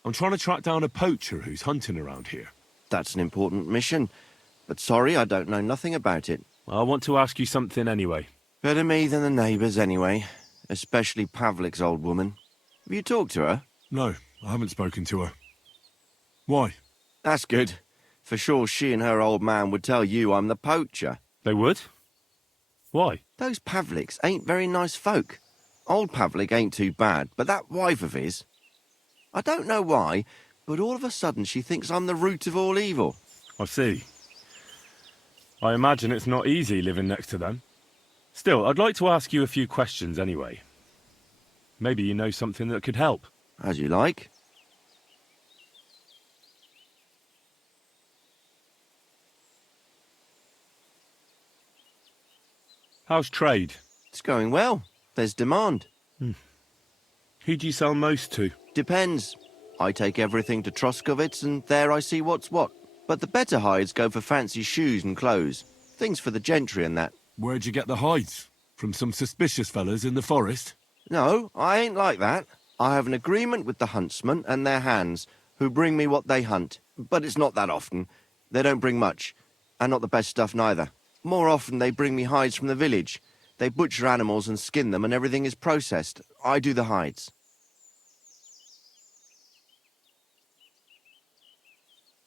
I'm trying to track down a poacher who's hunting around here. That's an important mission. But sorry, I don't know nothing about it. I want to ask you something anyway. Better me than the neighbours anyway. Especially Pavlik's old woman. Have you talked to her? No, I haven't spoken to her. Why? That's good. For sure she and her old man would tell you I'm the poacher. They would? Why? Those Pavliks ain't very nice folk. Old Pavlik ain't too bad, but that wife of his... I don't know why, but all of a sudden she thinks I'm the root of all evil. I see. I imagine it's not easy living next to them. Still, I'd like to ask you a few questions anyway. Maybe you know something that could help. As you like. How's trade? It's going well. There's demand. Who do you sell most to? Depends. I take everything to Troskovitz and there I see what's what. But the better hides go for fancy shoes and clothes. Things for the gentry and that. Where'd you get the hides? From some suspicious fellas in the forest? No, I ain't like that. I have an agreement with the huntsmen and their hands, who bring me what they hunt. But it's not that often. They don't bring much. And not the best stuff neither. More often they bring me hides from the village. They butcher animals and skin them and everything is processed. I do the hides.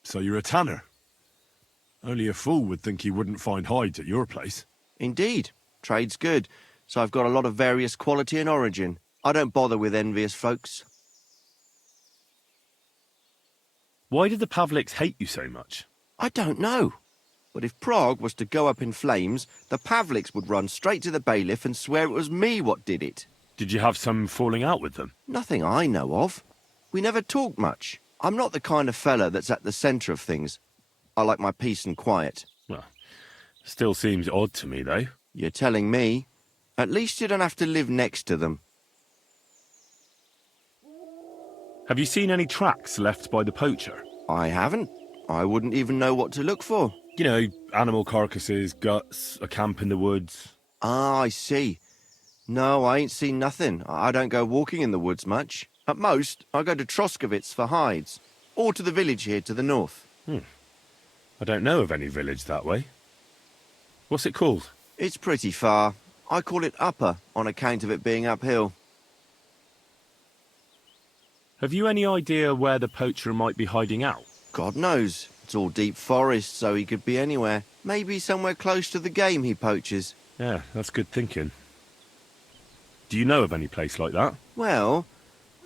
So you're a tanner? Only a fool would think you wouldn't find hides at your place. Indeed. Trade's good. So I've got a lot of various quality and origin. I don't bother with envious folks. Why did the Pavliks hate you so much? I don't know. But if Prague was to go up in flames, the Pavliks would run straight to the bailiff and swear it was me what did it. Did you have some falling out with them? Nothing I know of. We never talked much. I'm not the kind of fella that's at the centre of things. I like my peace and quiet. Well, still seems odd to me, though. You're telling me. At least you don't have to live next to them. Have you seen any tracks left by the poacher? I haven't. I wouldn't even know what to look for. You know, animal carcasses, guts, a camp in the woods. Ah, I see. No, I ain't seen nothing. I don't go walking in the woods much. At most, I go to Troskovitz for hides. Or to the village here to the north. I don't know of any village that way. What's it called? It's pretty far. I call it Upper, on account of it being uphill. Have you any idea where the poacher might be hiding out? God knows. It's all deep forest, so he could be anywhere. Maybe somewhere close to the game he poaches. Yeah, that's good thinking. Do you know of any place like that? Well,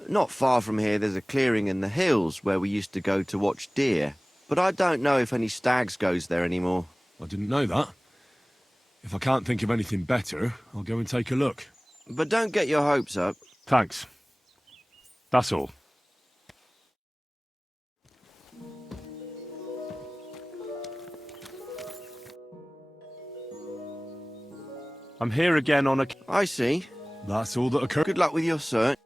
not far from here there's a clearing in the hills where we used to go to watch deer. But I don't know if any stags goes there anymore. I didn't know that. If I can't think of anything better, I'll go and take a look. But don't get your hopes up. Thanks. That's all. I'm here again on a... I see. That's all that occurred. Good luck with your search.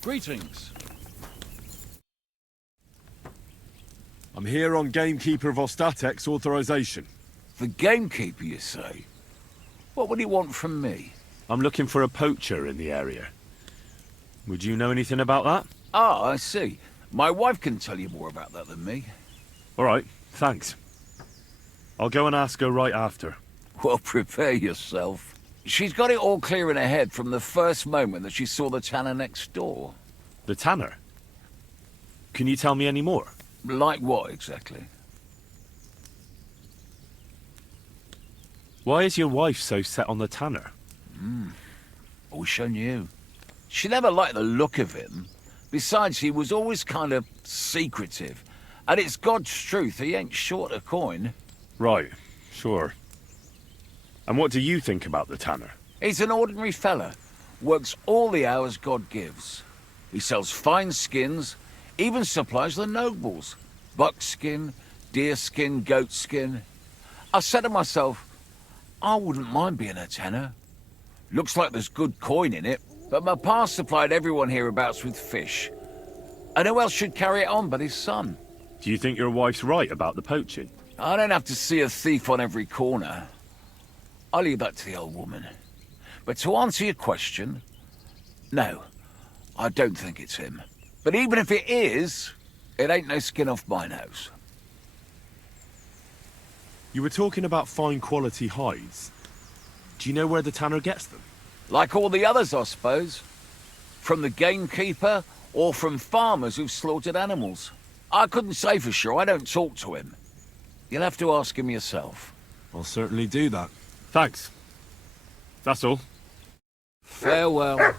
Greetings. I'm here on Gamekeeper of Ostatek's authorization. The gamekeeper, you say? What would he want from me? I'm looking for a poacher in the area. Would you know anything about that? Ah, I see. My wife can tell you more about that than me. All right, thanks. I'll go and ask her right after. Well, prepare yourself. She's got it all clear in her head from the first moment that she saw the tanner next door. The tanner? Can you tell me any more? Like what, exactly? Why is your wife so set on the tanner? I wish I knew. She never liked the look of him. Besides, he was always kind of secretive. And it's God's truth, he ain't short a coin. Right, sure. And what do you think about the tanner? He's an ordinary fella. Works all the hours God gives. He sells fine skins, even supplies the nobles. Buckskin, deerskin, goatskin. I said to myself, I wouldn't mind being a tanner. Looks like there's good coin in it, but my pa supplied everyone hereabouts with fish. And who else should carry it on but his son? Do you think your wife's right about the poaching? I don't have to see a thief on every corner. I'll leave that to the old woman. But to answer your question, no, I don't think it's him. But even if it is, it ain't no skin off my nose. You were talking about fine quality hides. Do you know where the tanner gets them? Like all the others, I suppose. From the gamekeeper, or from farmers who've slaughtered animals. I couldn't say for sure, I don't talk to him. You'll have to ask him yourself. I'll certainly do that. Thanks. That's all. Farewell.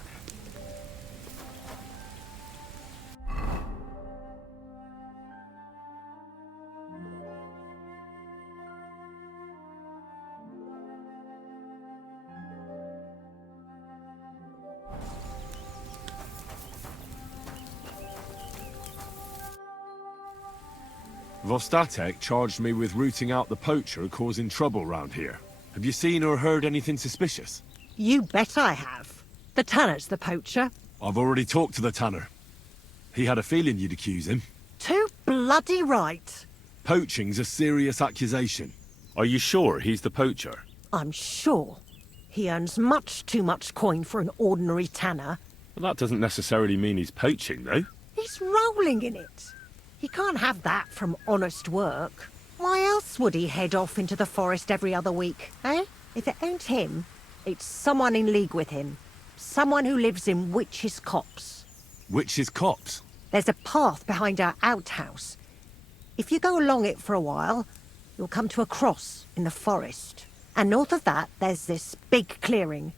Vostatek charged me with rooting out the poacher causing trouble round here. Have you seen or heard anything suspicious? You bet I have. The tanner's the poacher. I've already talked to the tanner. He had a feeling you'd accuse him. Too bloody right. Poaching's a serious accusation. Are you sure he's the poacher? I'm sure. He earns much too much coin for an ordinary tanner. Well, that doesn't necessarily mean he's poaching, though. He's rolling in it. He can't have that from honest work. Why else would he head off into the forest every other week, eh? If it ain't him, it's someone in league with him. Someone who lives in Witch's Copse. Witch's Copse? There's a path behind our outhouse. If you go along it for a while, you'll come to a cross in the forest. And north of that, there's this big clearing.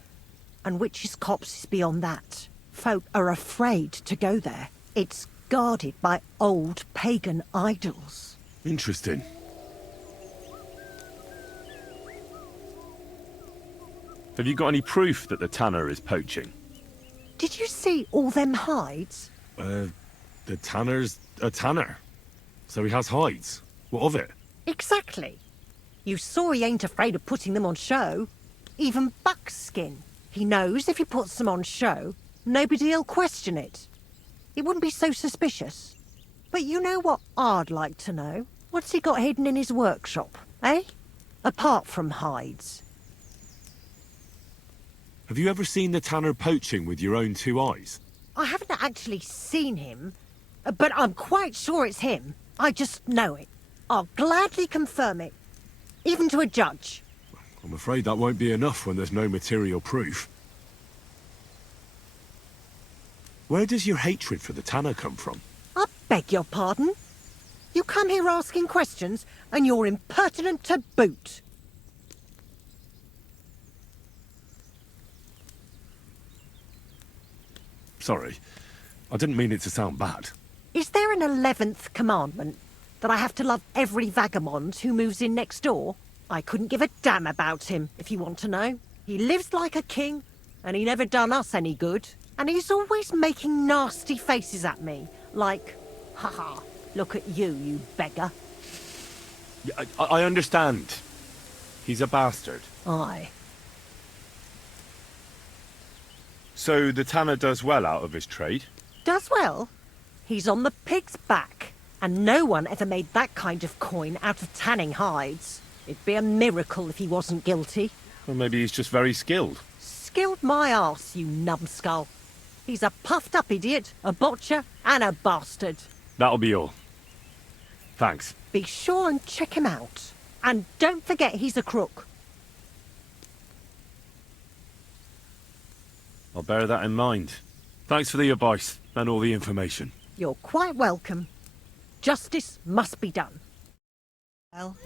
And Witch's Copse is beyond that. Folk are afraid to go there. It's guarded by old pagan idols. Interesting. Have you got any proof that the tanner is poaching? Did you see all them hides? The tanner's a tanner. So he has hides. What of it? Exactly. You saw he ain't afraid of putting them on show. Even buckskin. He knows if he puts them on show, nobody'll question it. He wouldn't be so suspicious. But you know what I'd like to know? What's he got hidden in his workshop, eh? Apart from hides. Have you ever seen the tanner poaching with your own two eyes? I haven't actually seen him, but I'm quite sure it's him. I just know it. I'll gladly confirm it, even to a judge. I'm afraid that won't be enough when there's no material proof. Where does your hatred for the tanner come from? I beg your pardon? You come here asking questions, and you're impertinent to boot. Sorry. I didn't mean it to sound bad. Is there an 11th commandment? That I have to love every vagabond who moves in next door? I couldn't give a damn about him, if you want to know. He lives like a king, and he never done us any good. And he's always making nasty faces at me, like, haha, look at you, you beggar. Yeah, I understand. He's a bastard. Aye. So the tanner does well out of his trade? Does well. He's on the pig's back, and no one ever made that kind of coin out of tanning hides. It'd be a miracle if he wasn't guilty. Or maybe he's just very skilled. Skilled my arse, you numbskull. He's a puffed-up idiot, a botcher, and a bastard. That'll be all. Thanks. Be sure and check him out. And don't forget he's a crook. I'll bear that in mind. Thanks for the advice and all the information. You're quite welcome. Justice must be done. Well...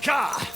Ka!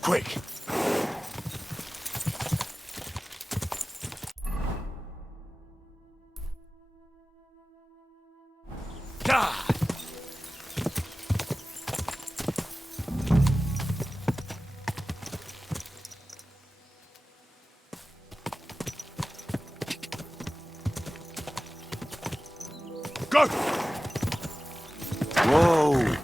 Quick! God! Go! Whoa!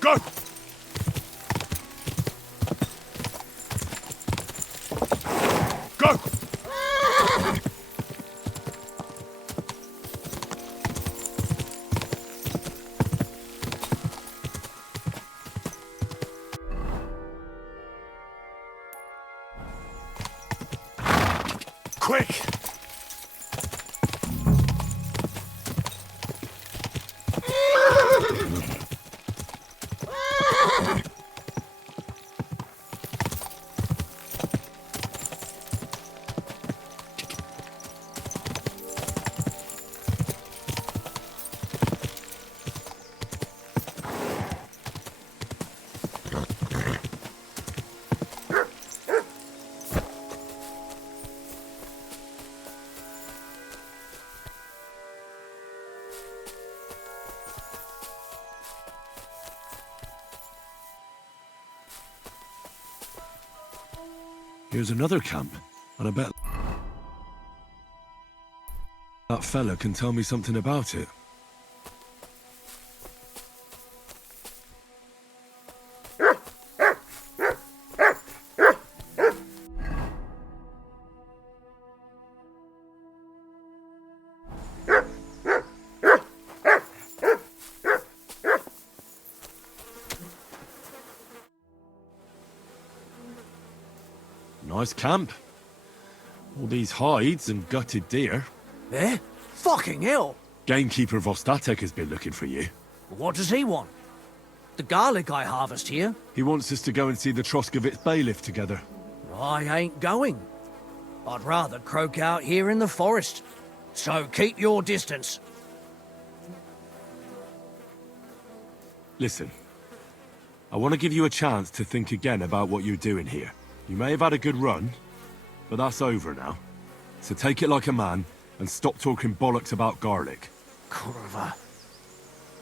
Go! Go! Quick! Here's another camp, and I bet that fella can tell me something about it. Nice camp. All these hides and gutted deer. Eh? Fucking hell! Gamekeeper Vostatek has been looking for you. What does he want? The garlic I harvest here? He wants us to go and see the Troskovitz bailiff together. I ain't going. I'd rather croak out here in the forest. So keep your distance. Listen, I want to give you a chance to think again about what you're doing here. You may have had a good run, but that's over now. So take it like a man and stop talking bollocks about garlic. Kurva.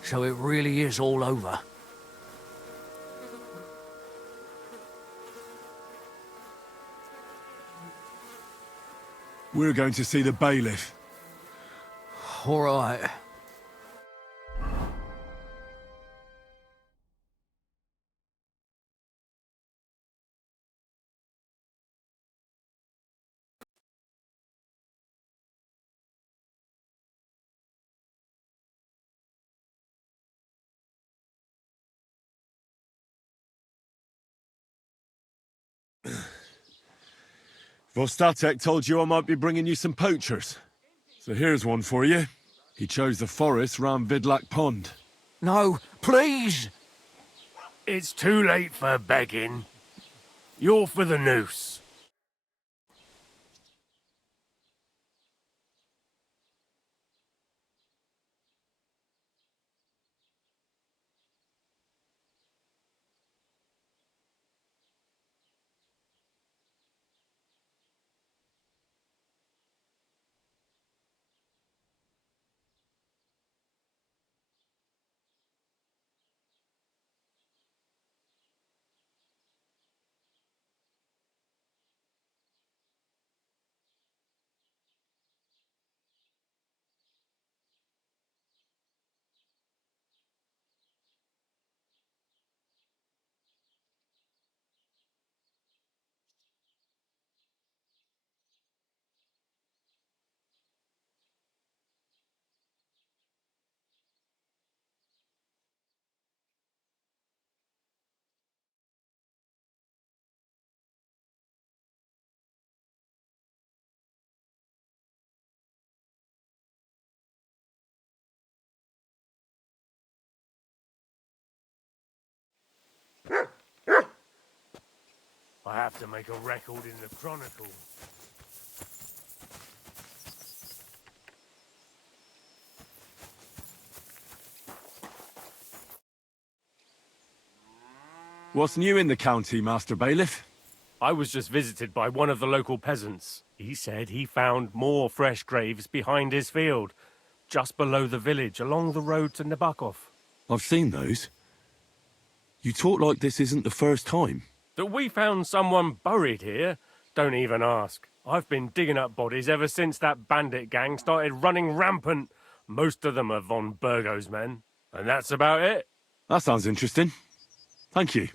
So it really is all over. We're going to see the bailiff. All right. Vostatek told you I might be bringing you some poachers. So here's one for you. He chose the forest round Vidlak Pond. No, please! It's too late for begging. You're for the noose. I have to make a record in the Chronicle. What's new in the county, Master Bailiff? I was just visited by one of the local peasants. He said he found more fresh graves behind his field, just below the village, along the road to Nabokov. I've seen those. You talk like this isn't the first time. That we found someone buried here? Don't even ask. I've been digging up bodies ever since that bandit gang started running rampant. Most of them are von Burgo's men. And that's about it. That sounds interesting. Thank you.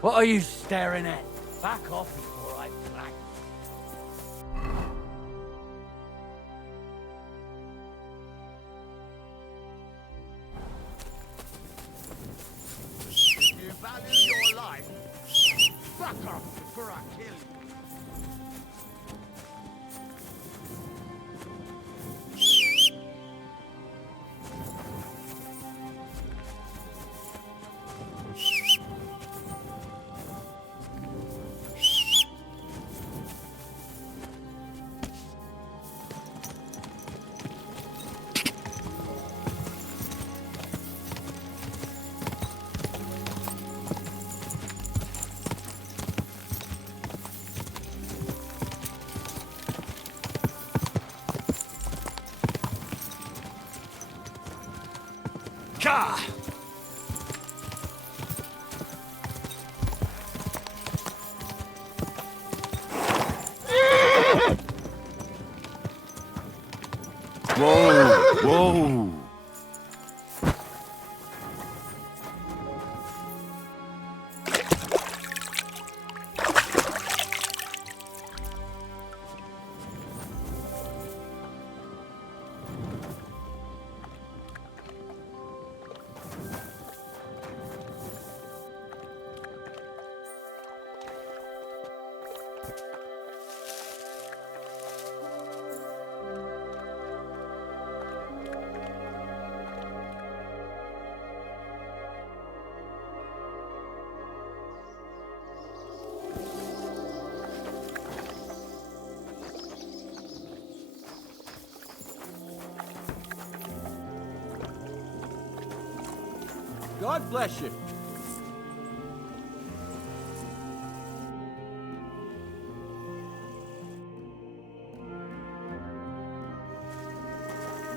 What are you staring at? Back off before I black. You value your Whoa! God bless you.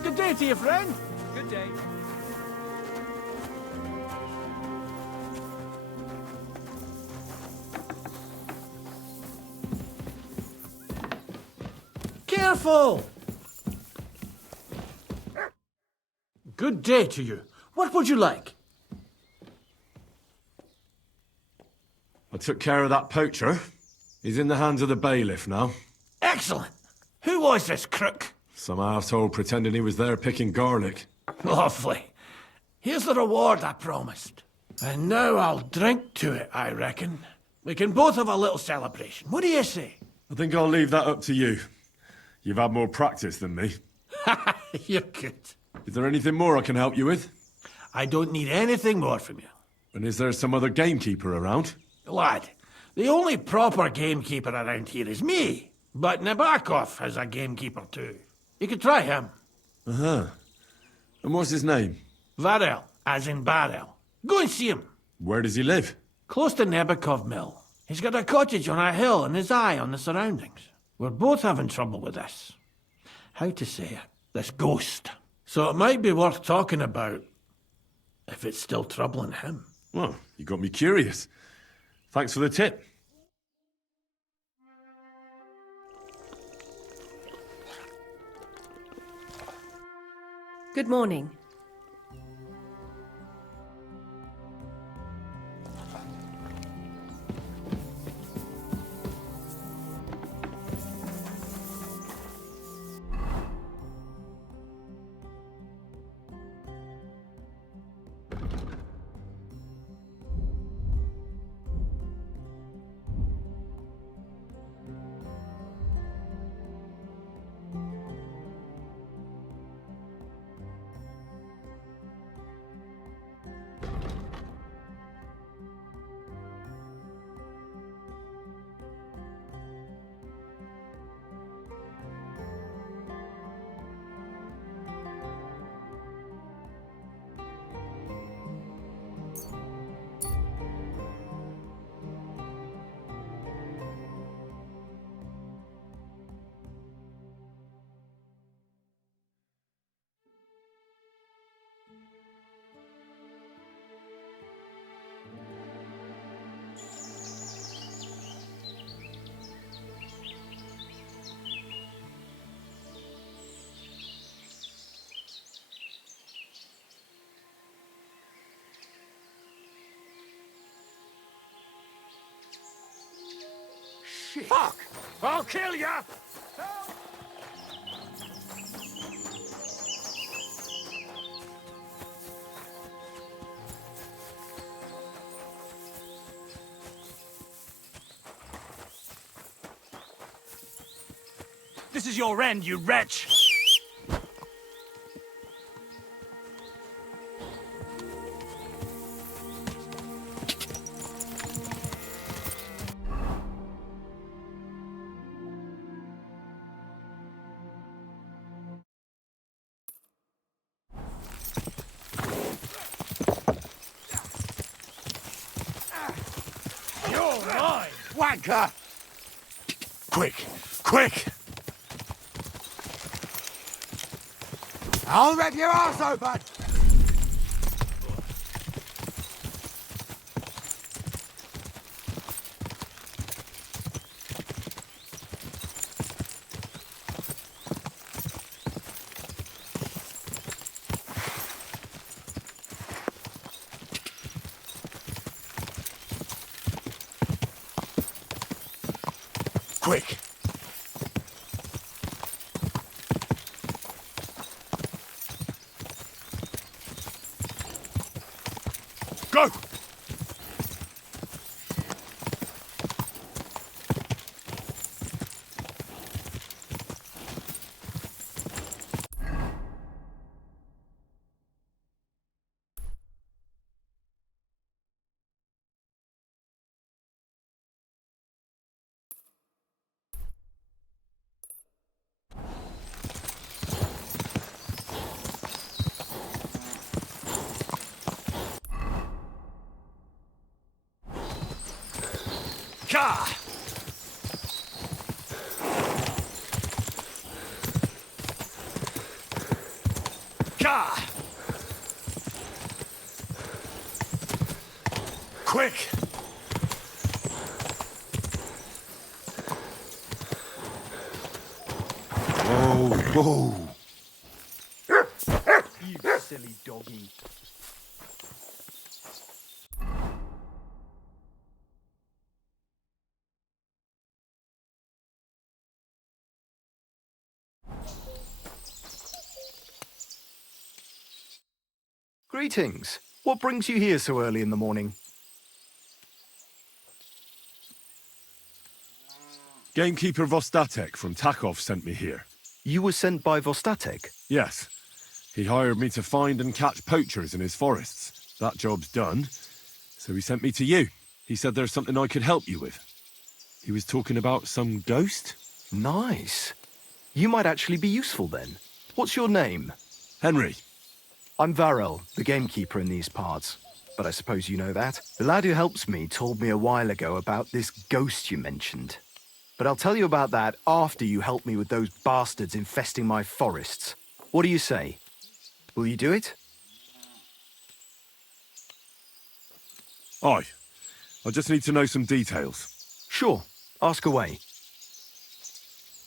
Good day to you, friend. Good day. Careful! Good day to you. What would you like? I took care of that poacher. He's in the hands of the bailiff now. Excellent. Who was this crook? Some arsehole pretending he was there picking garlic. Lovely. Here's the reward I promised. And now I'll drink to it, I reckon. We can both have a little celebration. What do you say? I think I'll leave that up to you. You've had more practice than me. You're good. Is there anything more I can help you with? I don't need anything more from you. And is there some other gamekeeper around? Lad, the only proper gamekeeper around here is me. But Nabokov has a gamekeeper too. You could try him. Uh-huh. And what's his name? Varel, as in barrel. Go and see him. Where does he live? Close to Nabokov Mill. He's got a cottage on a hill and his eye on the surroundings. We're both having trouble with this. How to say it? This ghost. So it might be worth talking about if it's still troubling him. Well, you got me curious. Thanks for the tip. Good morning. Shit. Fuck! I'll kill ya! This is your end, you wretch! You're mine, wanker! Quick, quick! I'll rip your ass open! Quick! Go! Ka! Ka! Quick! Whoa, whoa! You silly doggy. Greetings. What brings you here so early in the morning? Gamekeeper Vostatek from Takov sent me here. You were sent by Vostatek? Yes. He hired me to find and catch poachers in his forests. That job's done, so he sent me to you. He said there's something I could help you with. He was talking about some ghost? Nice. You might actually be useful then. What's your name? Henry. I'm Varel, the gamekeeper in these parts. But I suppose you know that. The lad who helps me told me a while ago about this ghost you mentioned. But I'll tell you about that after you help me with those bastards infesting my forests. What do you say? Will you do it? Aye. I just need to know some details. Sure. Ask away.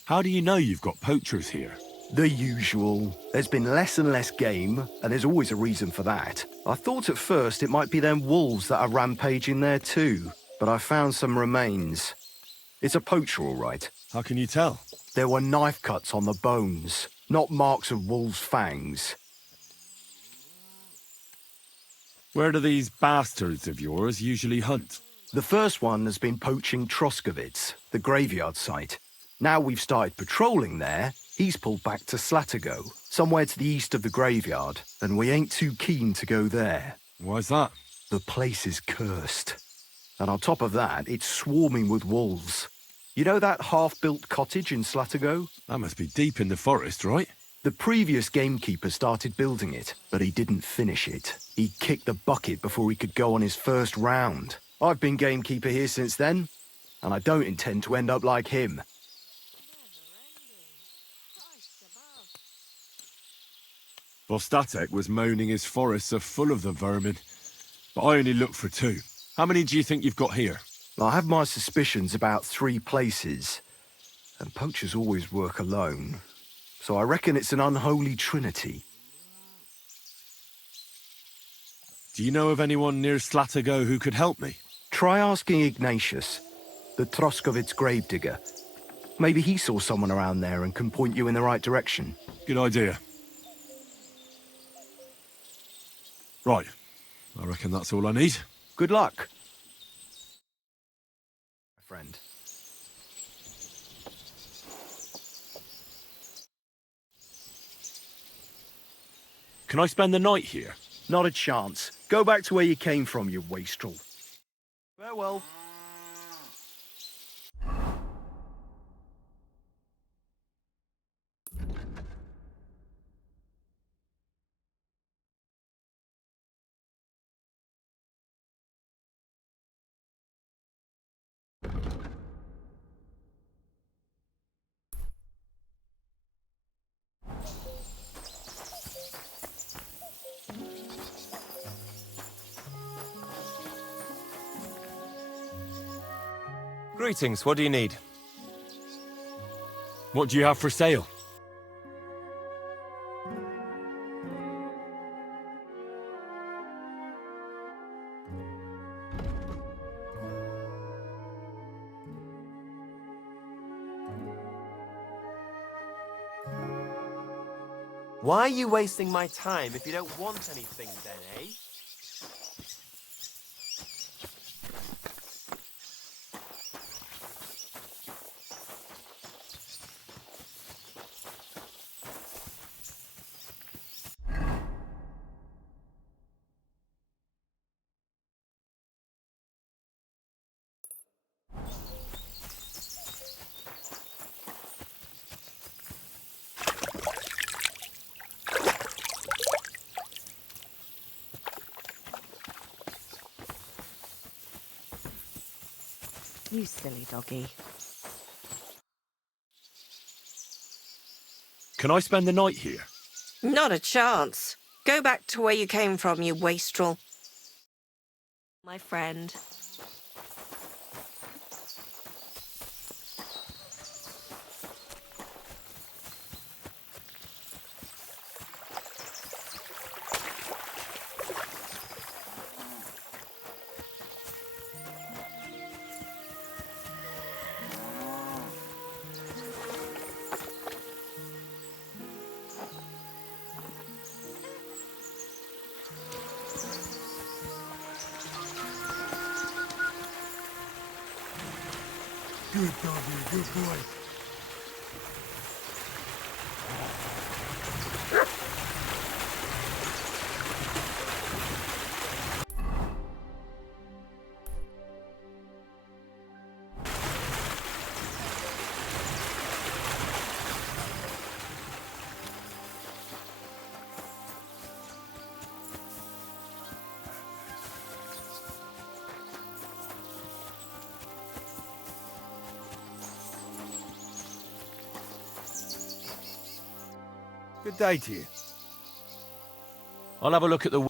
How do you know you've got poachers here? The usual. There's been less and less game, and there's always a reason for that. I thought at first it might be them wolves that are rampaging there too, but I found some remains. It's a poacher, all right. How can you tell? There were knife cuts on the bones, not marks of wolves' fangs. Where do these bastards of yours usually hunt? The first one has been poaching Troskovitz, the graveyard site. Now we've started patrolling there, he's pulled back to Slatigo, somewhere to the east of the graveyard, and we ain't too keen to go there. Why's that? The place is cursed. And on top of that, it's swarming with wolves. You know that half-built cottage in Slatigo? That must be deep in the forest, right? The previous gamekeeper started building it, but he didn't finish it. He kicked the bucket before he could go on his first round. I've been gamekeeper here since then, and I don't intend to end up like him. Vostatek was moaning his forests are full of the vermin, but I only looked for 2. How many do you think you've got here? I have my suspicions about 3 places, and poachers always work alone. So I reckon it's an unholy trinity. Do you know of anyone near Slatigo who could help me? Try asking Ignatius, the Troskovitz gravedigger. Maybe he saw someone around there and can point you in the right direction. Good idea. Right. I reckon that's all I need. Good luck, my friend. Can I spend the night here? Not a chance. Go back to where you came from, you wastrel. Farewell. Greetings, what do you need? What do you have for sale? Why are you wasting my time if you don't want anything then, eh? You silly doggy. Can I spend the night here? Not a chance. Go back to where you came from, you wastrel. My friend. Good doggy, good boy. Good day to you. I'll have a look at the...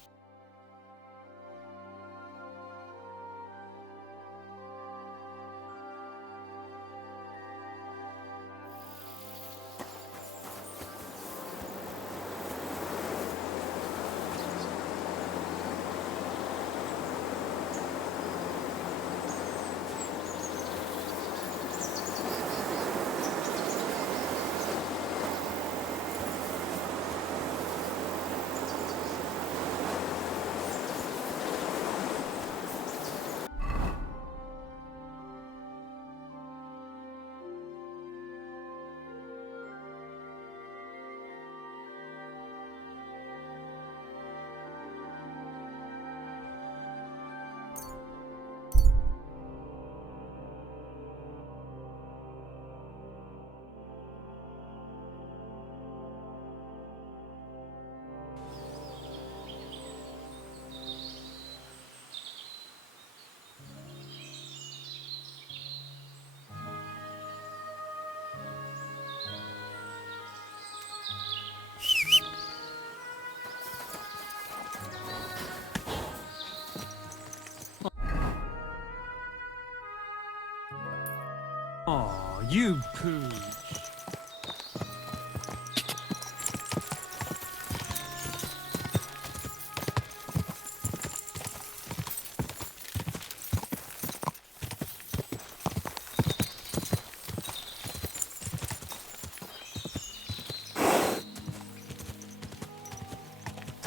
Aw, you pooch.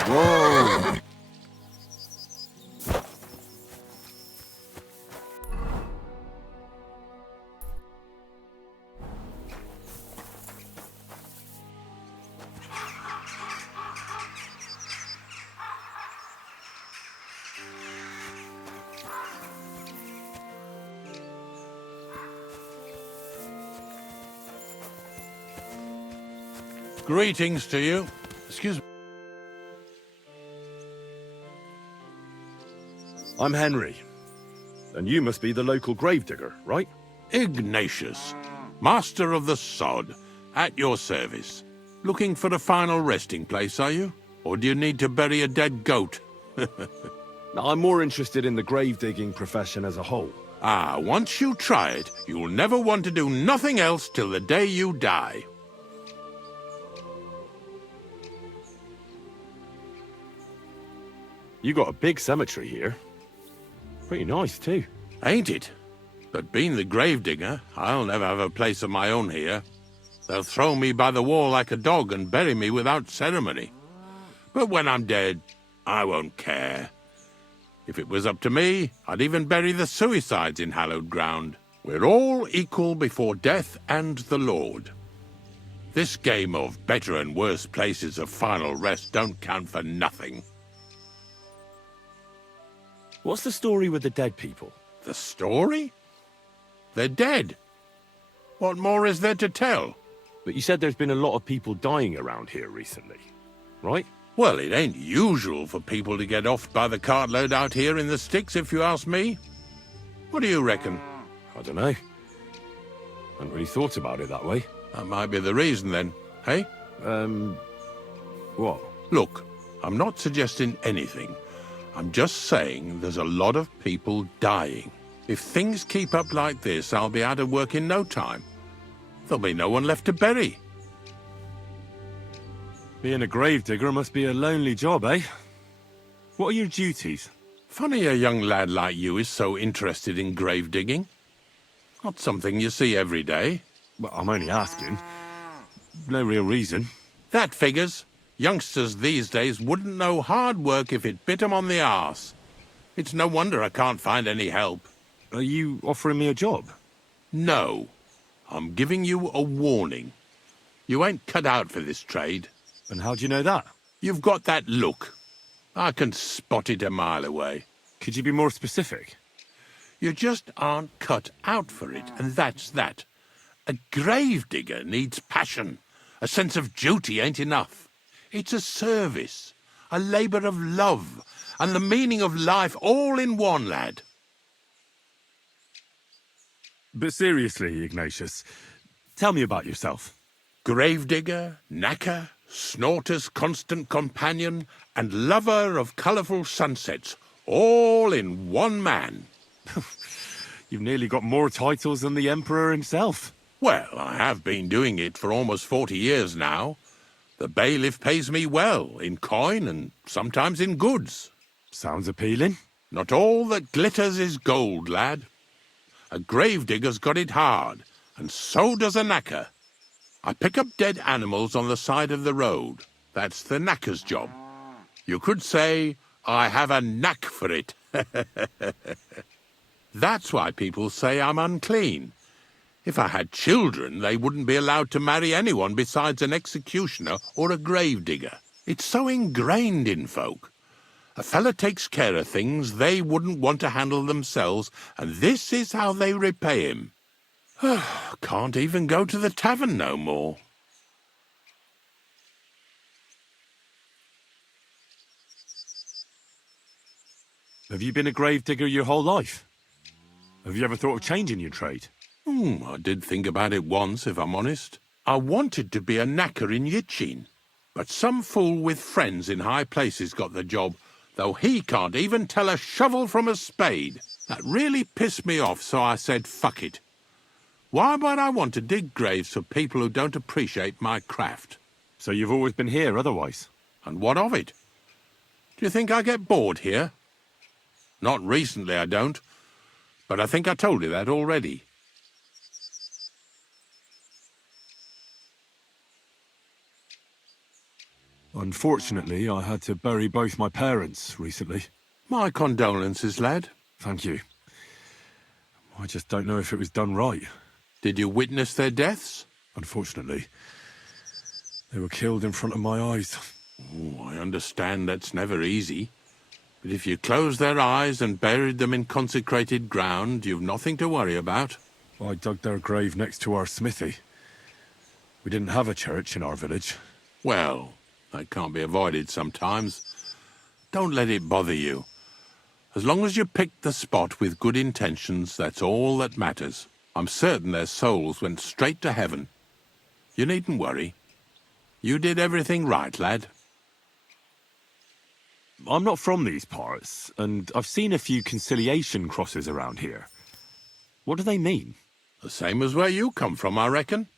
Whoa! Greetings to you. Excuse me. I'm Henry. And you must be the local gravedigger, right? Ignatius, master of the sod, at your service. Looking for a final resting place, are you? Or do you need to bury a dead goat? No, I'm more interested in the grave-digging profession as a whole. Ah, once you try it, you'll never want to do nothing else till the day you die. You got a big cemetery here. Pretty nice, too. Ain't it? But being the gravedigger, I'll never have a place of my own here. They'll throw me by the wall like a dog and bury me without ceremony. But when I'm dead, I won't care. If it was up to me, I'd even bury the suicides in hallowed ground. We're all equal before death and the Lord. This game of better and worse places of final rest don't count for nothing. What's the story with the dead people? The story? They're dead. What more is there to tell? But you said there's been a lot of people dying around here recently, right? Well, it ain't usual for people to get offed by the cartload out here in the sticks, if you ask me. What do you reckon? I don't know. Hadn't really thought about it that way. That might be the reason, then. Hey? What? Look, I'm not suggesting anything. I'm just saying there's a lot of people dying. If things keep up like this, I'll be out of work in no time. There'll be no one left to bury. Being a gravedigger must be a lonely job, eh? What are your duties? Funny a young lad like you is so interested in grave digging. Not something you see every day. Well, I'm only asking. No real reason. That figures. Youngsters these days wouldn't know hard work if it bit 'em on the arse. It's no wonder I can't find any help. Are you offering me a job? No. I'm giving you a warning. You ain't cut out for this trade. And how do you know that? You've got that look. I can spot it a mile away. Could you be more specific? You just aren't cut out for it, and that's that. A gravedigger needs passion. A sense of duty ain't enough. It's a service, a labour of love, and the meaning of life all in one, lad. But seriously, Ignatius, tell me about yourself. Gravedigger, knacker, snorter's constant companion, and lover of colourful sunsets, all in one man. You've nearly got more titles than the Emperor himself. Well, I have been doing it for almost 40 years now. The bailiff pays me well, in coin and sometimes in goods. Sounds appealing. Not all that glitters is gold, lad. A gravedigger's got it hard, and so does a knacker. I pick up dead animals on the side of the road. That's the knacker's job. You could say I have a knack for it. That's why people say I'm unclean. If I had children, they wouldn't be allowed to marry anyone besides an executioner or a gravedigger. It's so ingrained in folk. A fella takes care of things they wouldn't want to handle themselves, and this is how they repay him. Can't even go to the tavern no more. Have you been a gravedigger your whole life? Have you ever thought of changing your trade? I did think about it once, if I'm honest. I wanted to be a knacker in Yitchin, but some fool with friends in high places got the job, though he can't even tell a shovel from a spade. That really pissed me off, so I said, fuck it. Why would I want to dig graves for people who don't appreciate my craft? So you've always been here otherwise? And what of it? Do you think I get bored here? Not recently, I don't. But I think I told you that already. Unfortunately, I had to bury both my parents recently. My condolences, lad. Thank you. I just don't know if it was done right. Did you witness their deaths? Unfortunately. They were killed in front of my eyes. Oh, I understand that's never easy. But if you closed their eyes and buried them in consecrated ground, you've nothing to worry about. I dug their grave next to our smithy. We didn't have a church in our village. Well, that can't be avoided sometimes. Don't let it bother you. As long as you picked the spot with good intentions, that's all that matters. I'm certain their souls went straight to heaven. You needn't worry. You did everything right, lad. I'm not from these parts, and I've seen a few conciliation crosses around here. What do they mean? The same as where you come from, I reckon.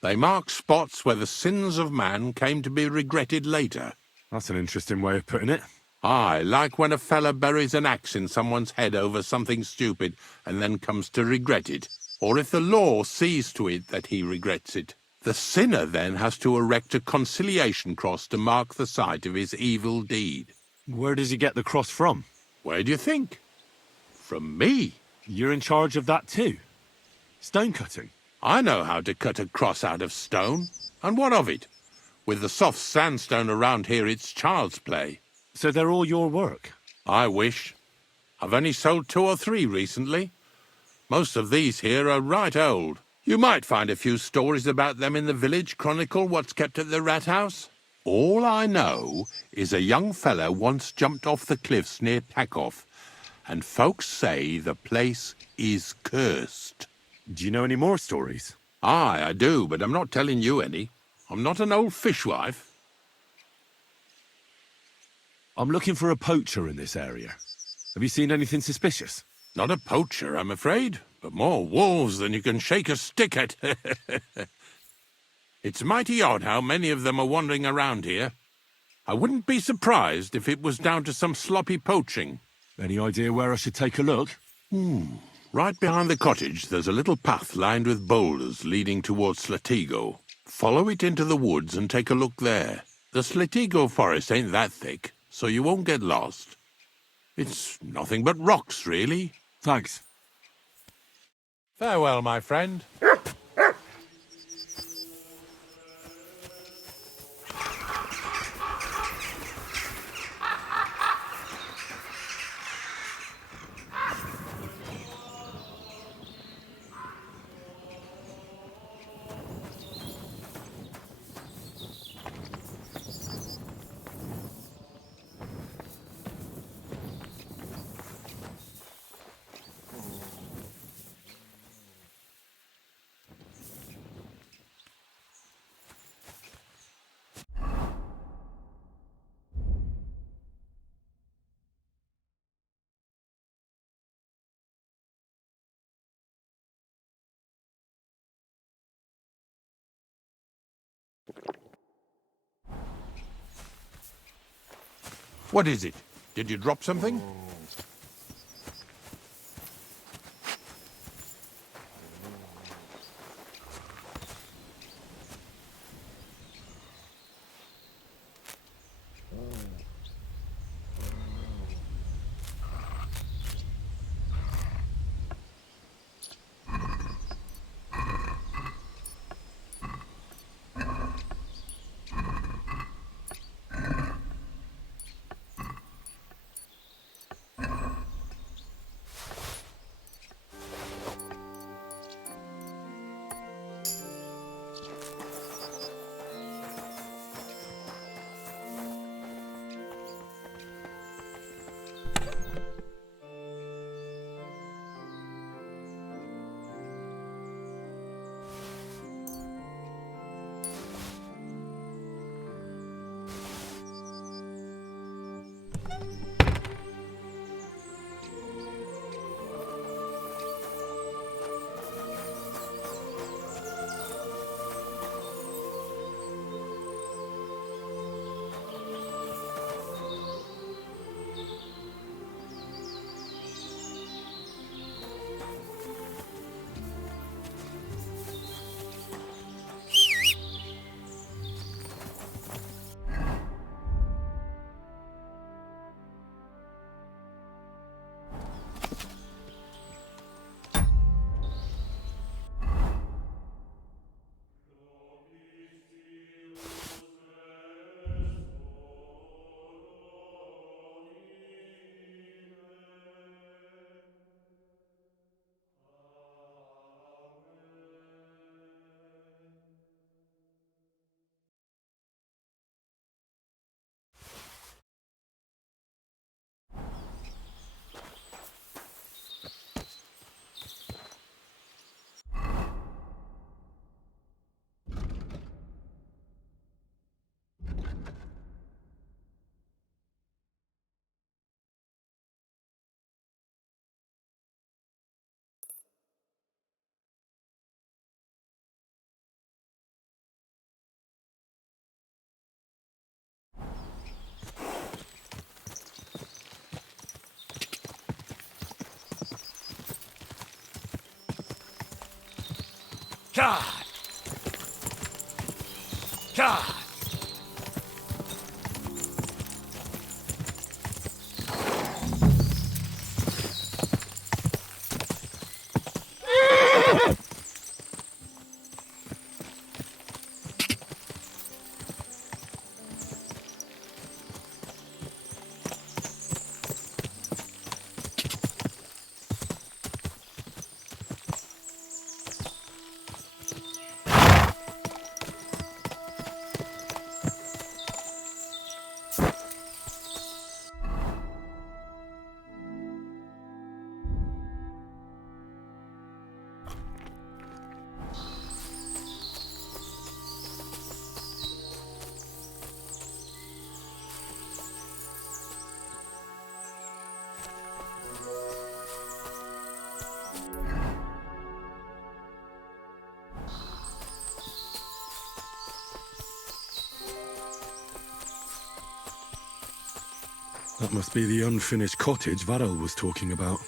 They mark spots where the sins of man came to be regretted later. That's an interesting way of putting it. Aye, like when a fella buries an axe in someone's head over something stupid and then comes to regret it. Or if the law sees to it that he regrets it. The sinner then has to erect a conciliation cross to mark the site of his evil deed. Where does he get the cross from? Where do you think? From me. You're in charge of that too? Stone cutting? I know how to cut a cross out of stone. And what of it? With the soft sandstone around here, it's child's play. So they're all your work? I wish. I've only sold 2 or 3 recently. Most of these here are right old. You might find a few stories about them in the village chronicle what's kept at the rat house. All I know is a young fella once jumped off the cliffs near Takoff, and folks say the place is cursed. Do you know any more stories? Aye, I do, but I'm not telling you any. I'm not an old fishwife. I'm looking for a poacher in this area. Have you seen anything suspicious? Not a poacher, I'm afraid, but more wolves than you can shake a stick at. It's mighty odd how many of them are wandering around here. I wouldn't be surprised if it was down to some sloppy poaching. Any idea where I should take a look? Right behind the cottage, there's a little path lined with boulders leading towards Slatigo. Follow it into the woods and take a look there. The Slatigo forest ain't that thick, so you won't get lost. It's nothing but rocks, really. Thanks. Farewell, my friend. What is it? Did you drop something? God! God! That must be the unfinished cottage Varel was talking about.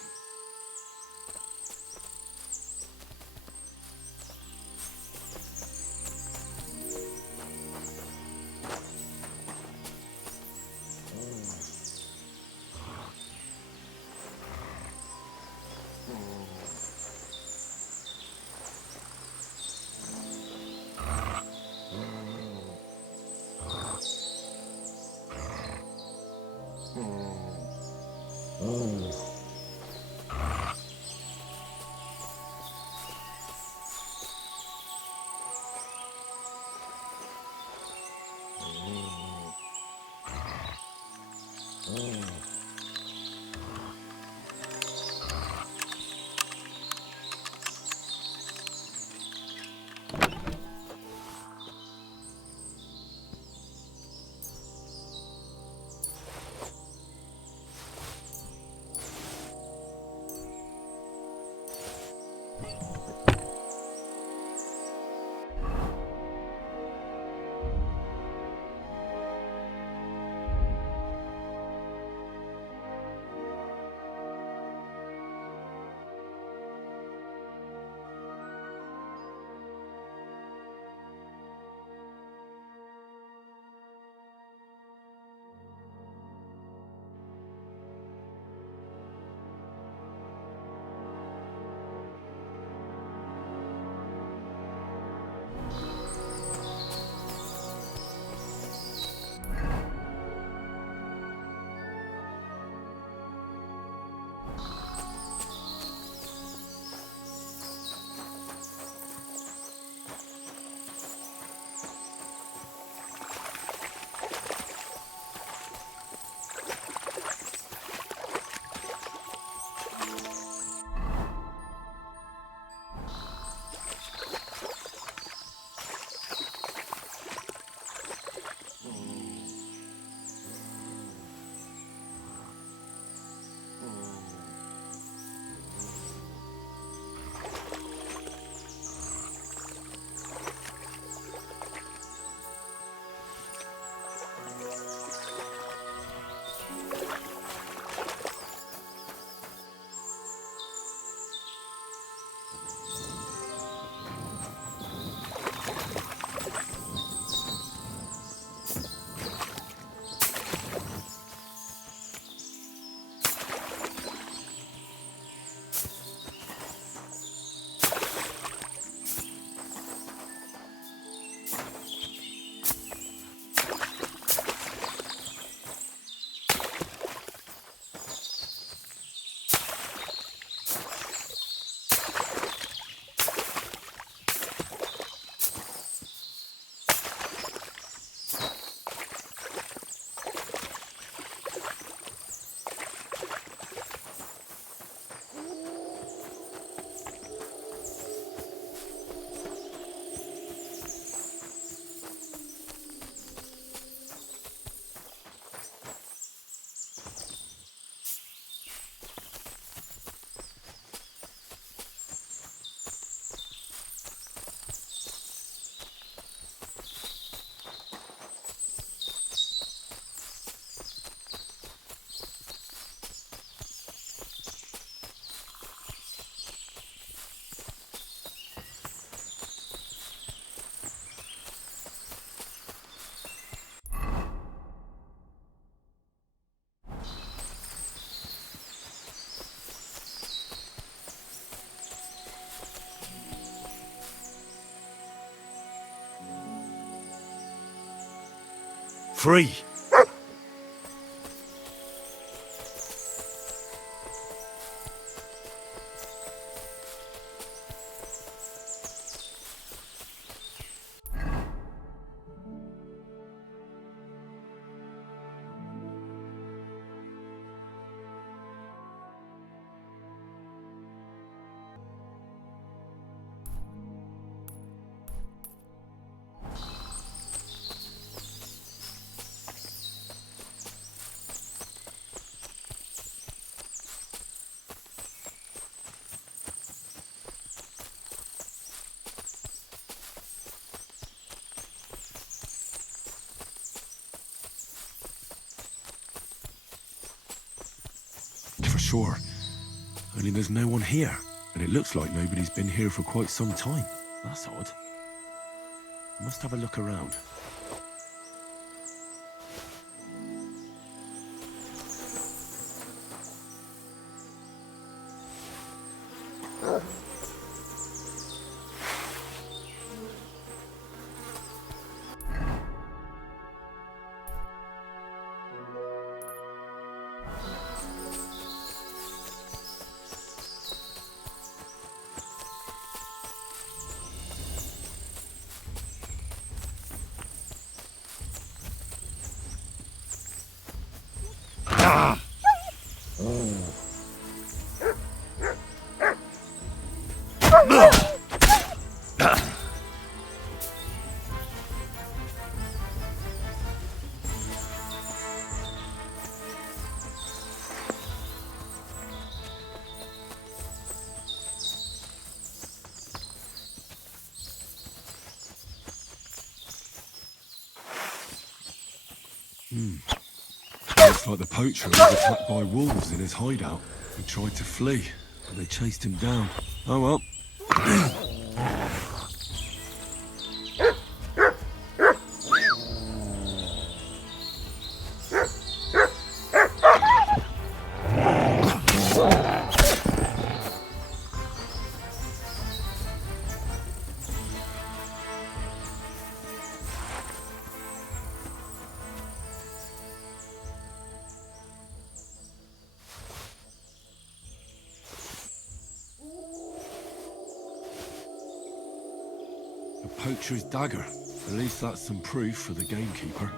Free. For sure. Only there's no one here. And it looks like nobody's been here for quite some time. That's odd. I must have a look around. Looks like the poacher was attacked by wolves in his hideout. He tried to flee, but they chased him down. Oh well. A poacher's dagger. At least that's some proof for the gamekeeper.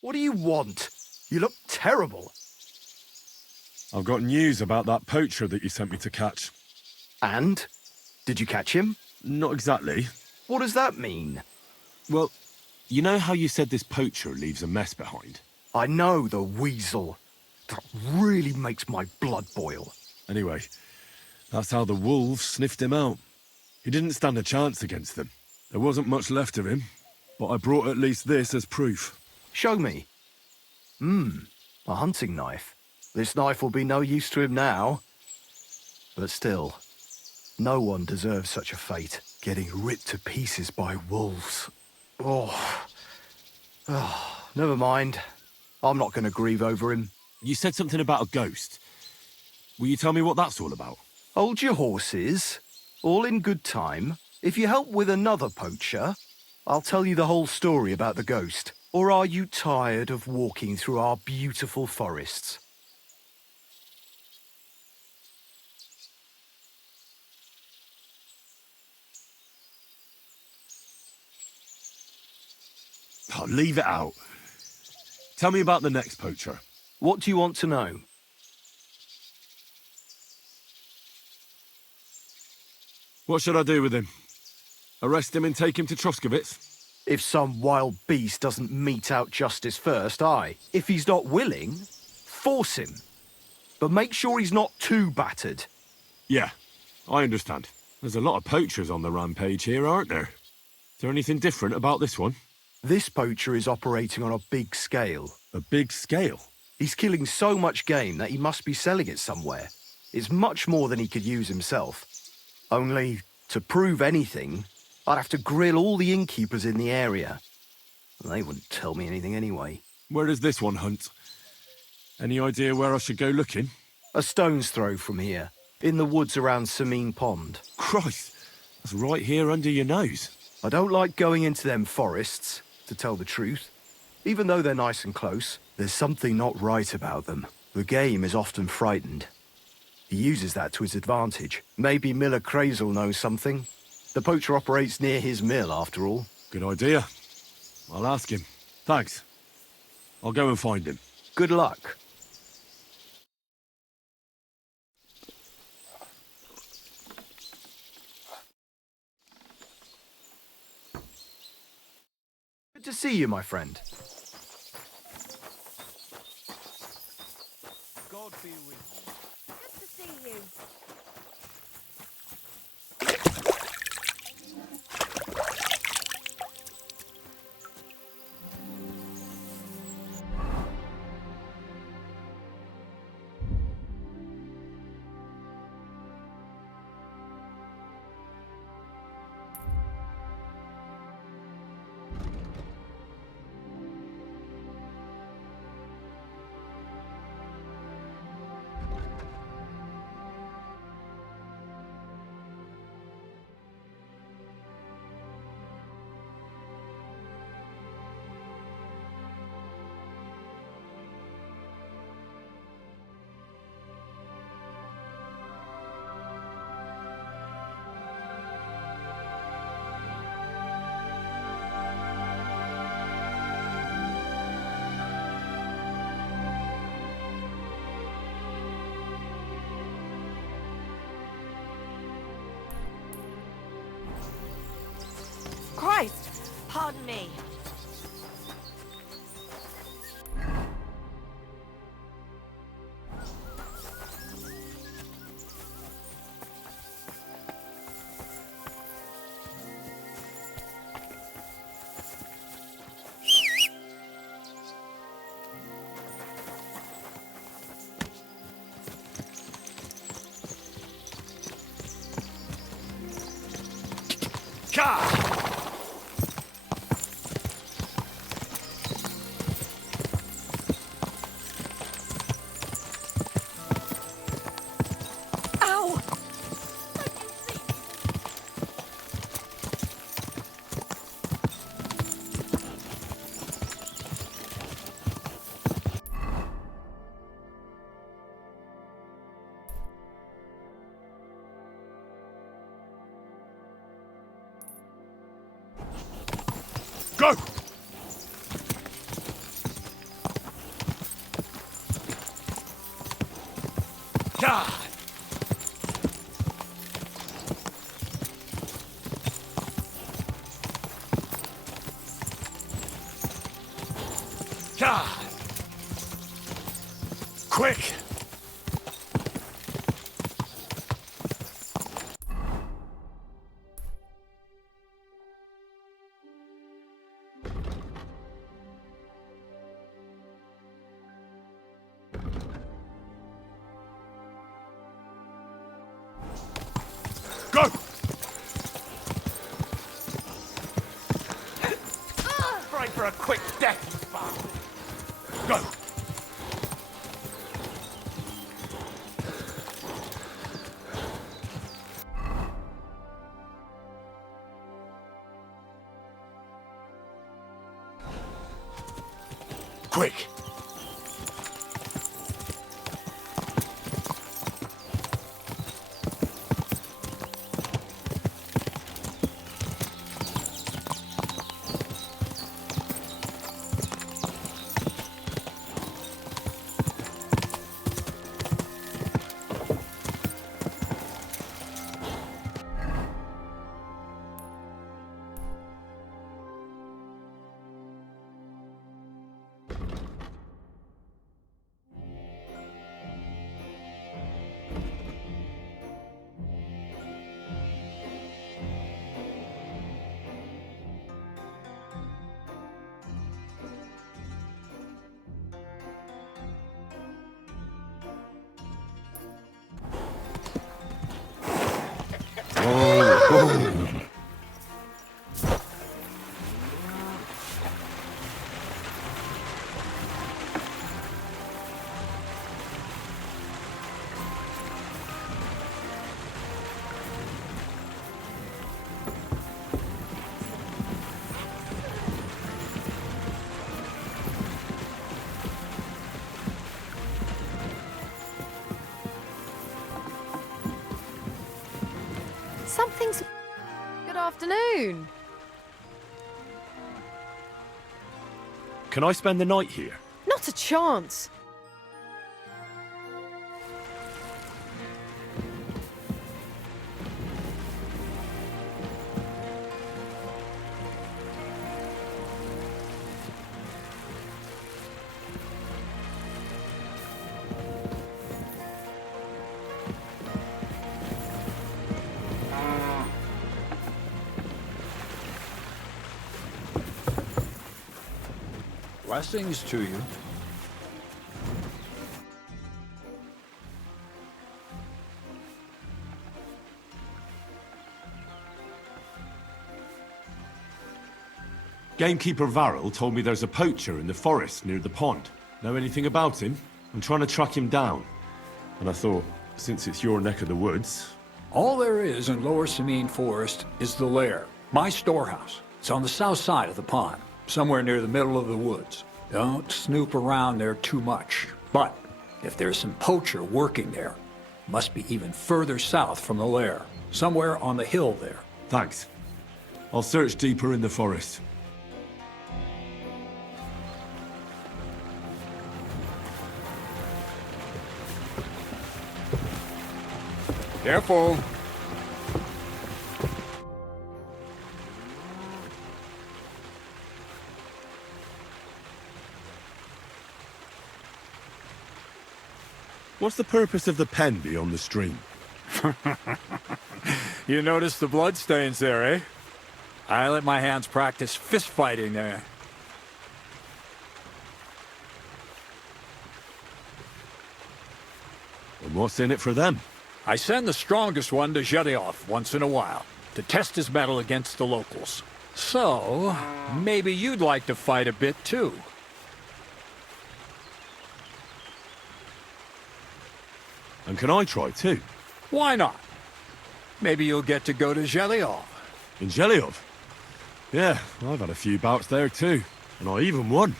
What do you want? You look terrible. I've got news about that poacher that you sent me to catch. And? Did you catch him? Not exactly. What does that mean? Well, you know how you said this poacher leaves a mess behind? I know, the weasel. That really makes my blood boil. Anyway, that's how the wolves sniffed him out. He didn't stand a chance against them. There wasn't much left of him, but I brought at least this as proof. Show me. A hunting knife. This knife will be no use to him now. But still, No one deserves such a fate, getting ripped to pieces by wolves. Oh, never mind. I'm not going to grieve over him. You said something about a ghost. Will you tell me what that's all about? Hold your horses. All in good time. If you help with another poacher, I'll tell you the whole story about the ghost. Or are you tired of walking through our beautiful forests? Oh, leave it out. Tell me about the next poacher. What do you want to know? What should I do with him? Arrest him and take him to Troskovitz? If some wild beast doesn't mete out justice first, aye. If he's not willing, force him. But make sure he's not too battered. Yeah, I understand. There's a lot of poachers on the rampage here, aren't there? Is there anything different about this one? This poacher is operating on a big scale. A big scale? He's killing so much game that he must be selling it somewhere. It's much more than he could use himself. Only, to prove anything, I'd have to grill all the innkeepers in the area. They wouldn't tell me anything anyway. Where does this one hunt? Any idea where I should go looking? A stone's throw from here, in the woods around Samine Pond. Christ, that's right here under your nose. I don't like going into them forests, to tell the truth. Even though they're nice and close, there's something not right about them. The game is often frightened. He uses that to his advantage. Maybe Miller Crazel knows something. The poacher operates near his mill, after all. Good idea. I'll ask him. Thanks. I'll go and find him. Good luck. Good to see you, my friend. God be with you. Good to see you. Christ! Pardon me. Go! God! God! Quick! Go! Trying for a quick death, you bastard. Go! Quick! Something's... Good afternoon. Can I spend the night here? Not a chance. Blessings to you. Gamekeeper Varrel told me there's a poacher in the forest near the pond. Know anything about him? I'm trying to track him down. And I thought, since it's your neck of the woods... All there is in Lower Samine Forest is the lair, my storehouse. It's on the south side of the pond, somewhere near the middle of the woods. Don't snoop around there too much. But if there's some poacher working there, must be even further south from the lair, somewhere on the hill there. Thanks. I'll search deeper in the forest. Careful. What's the purpose of the pen beyond the stream? You notice the bloodstains there, eh? I let my hands practice fist fighting there. And what's in it for them? I send the strongest one to Zhelyov once in a while, to test his mettle against the locals. So, maybe you'd like to fight a bit too. And can I try too? Why not? Maybe you'll get to go to Zhelyov. In Zhelyov? Yeah, I've had a few bouts there too. And I even won.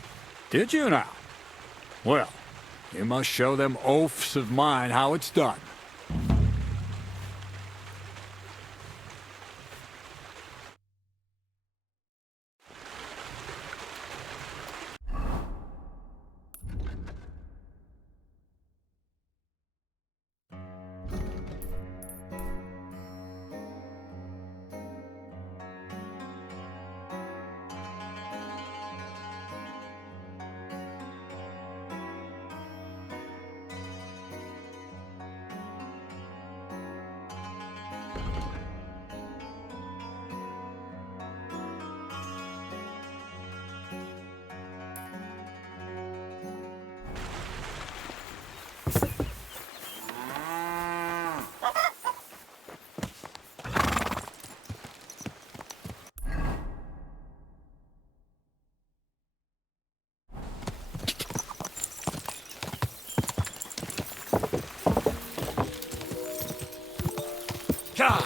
Did you now? Well, you must show them oafs of mine how it's done. God!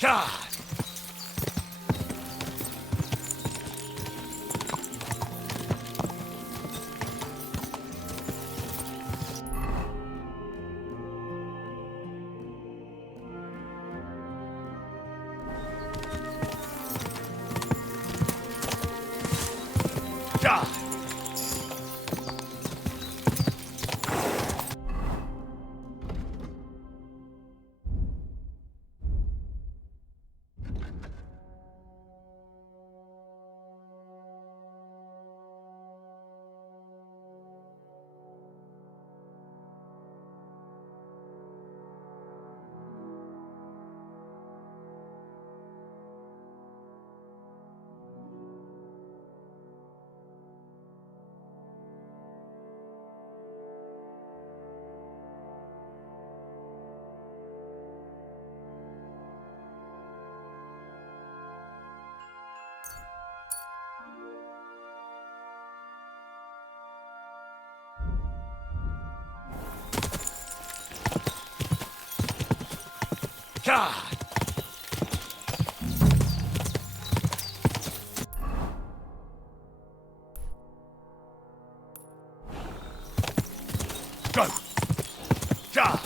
God! God! God! Go! God!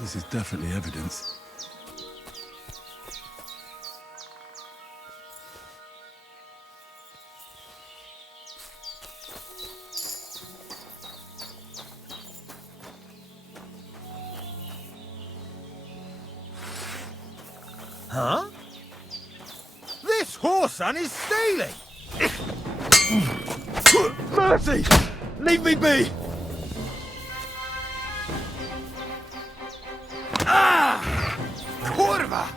This is definitely evidence. Huh? This whoreson is stealing! Mercy! Leave me be! Ah! Kurva!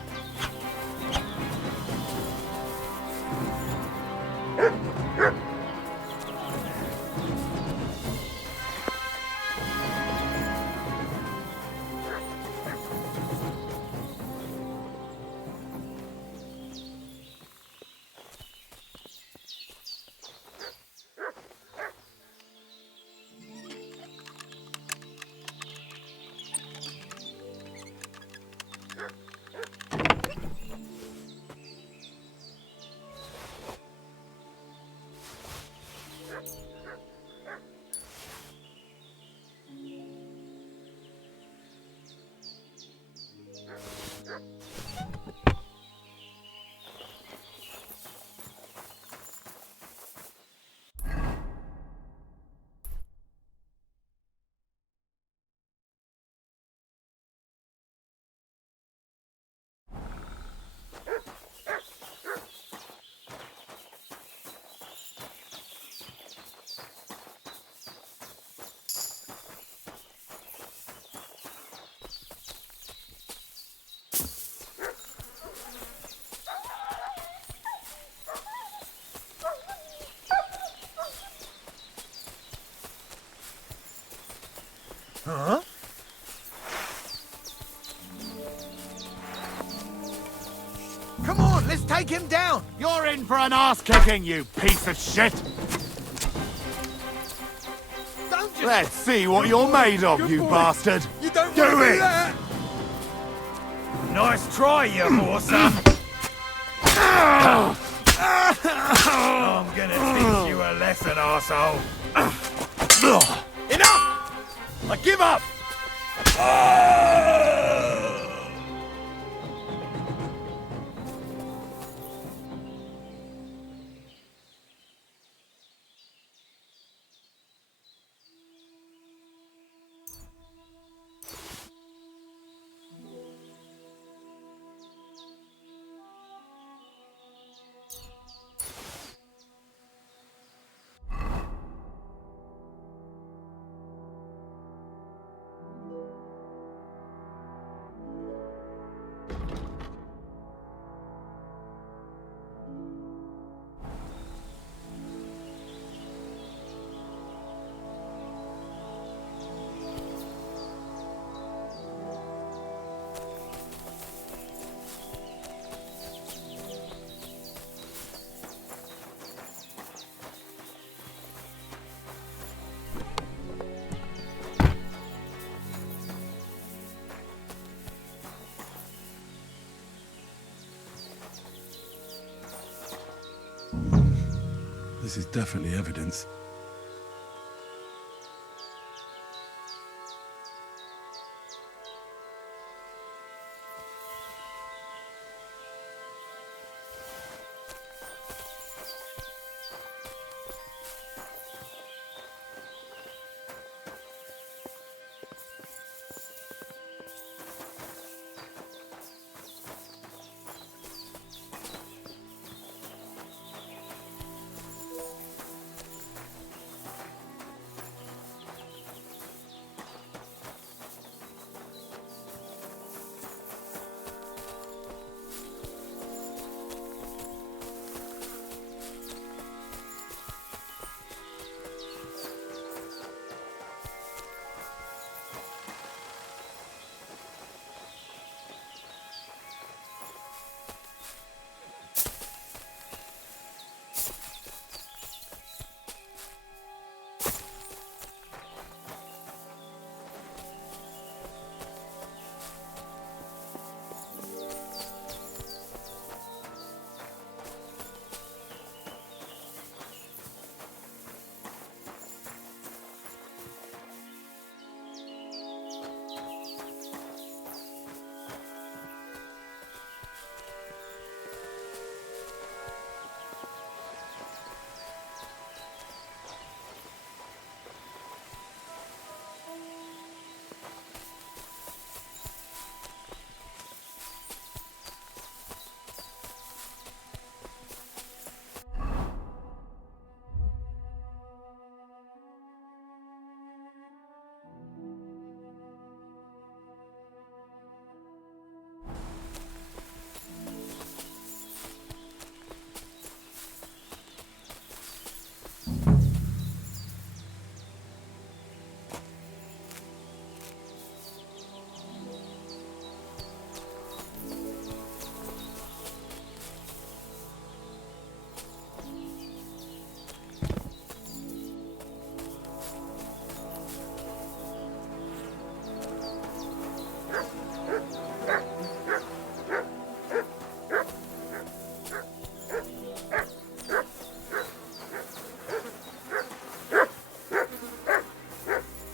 Huh? Come on, let's take him down! You're in for an ass-kicking, you piece of shit! Don't just... Let's see what you're made of, you bastard! You don't do it! That. Nice try, you whoreson! I'm gonna teach you a lesson, arsehole! Enough! I give up! This is definitely evidence.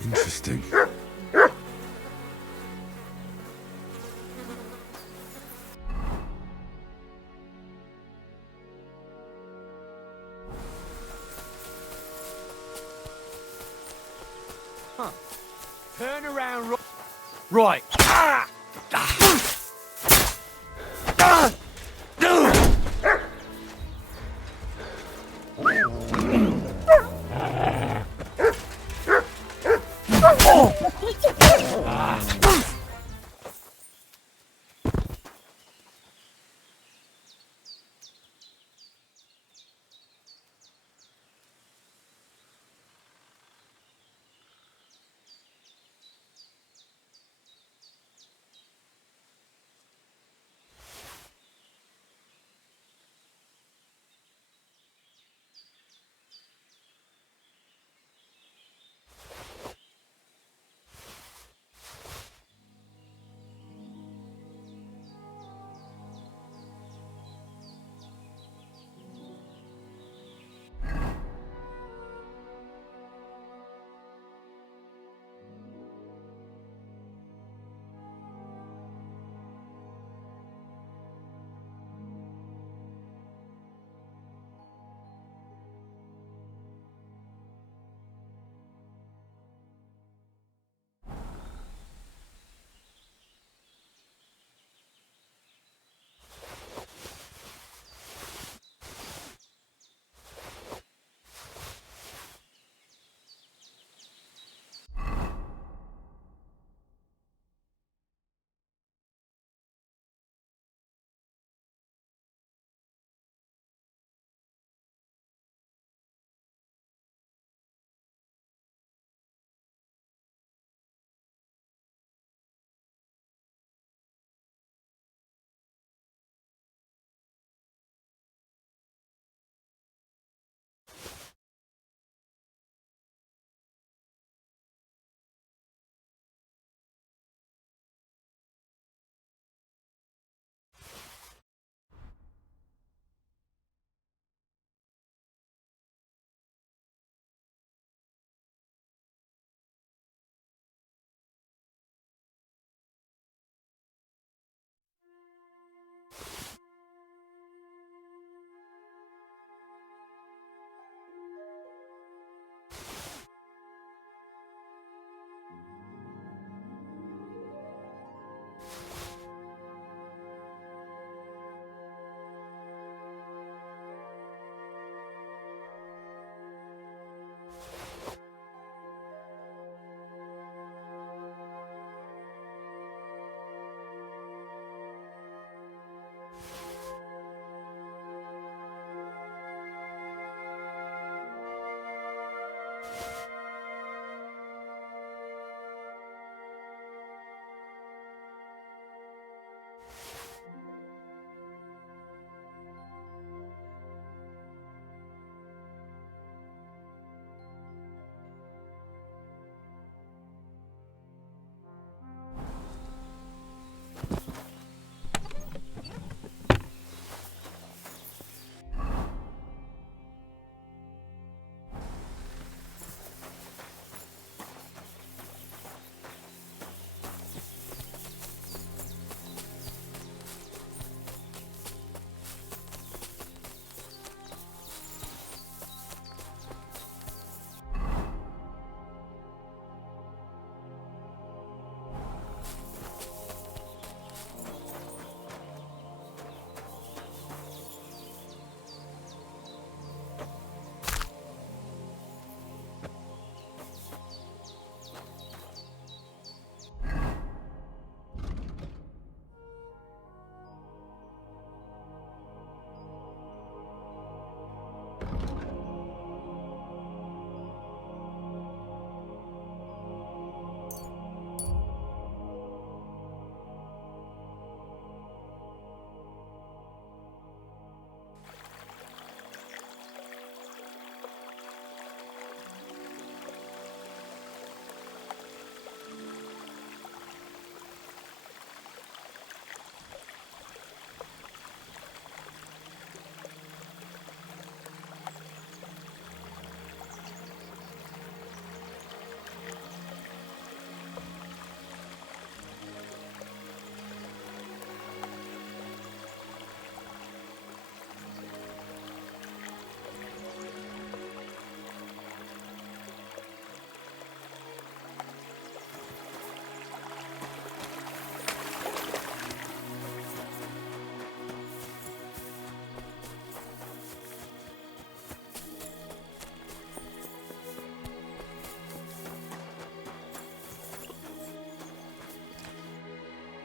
Interesting. Huh. Turn around. Right.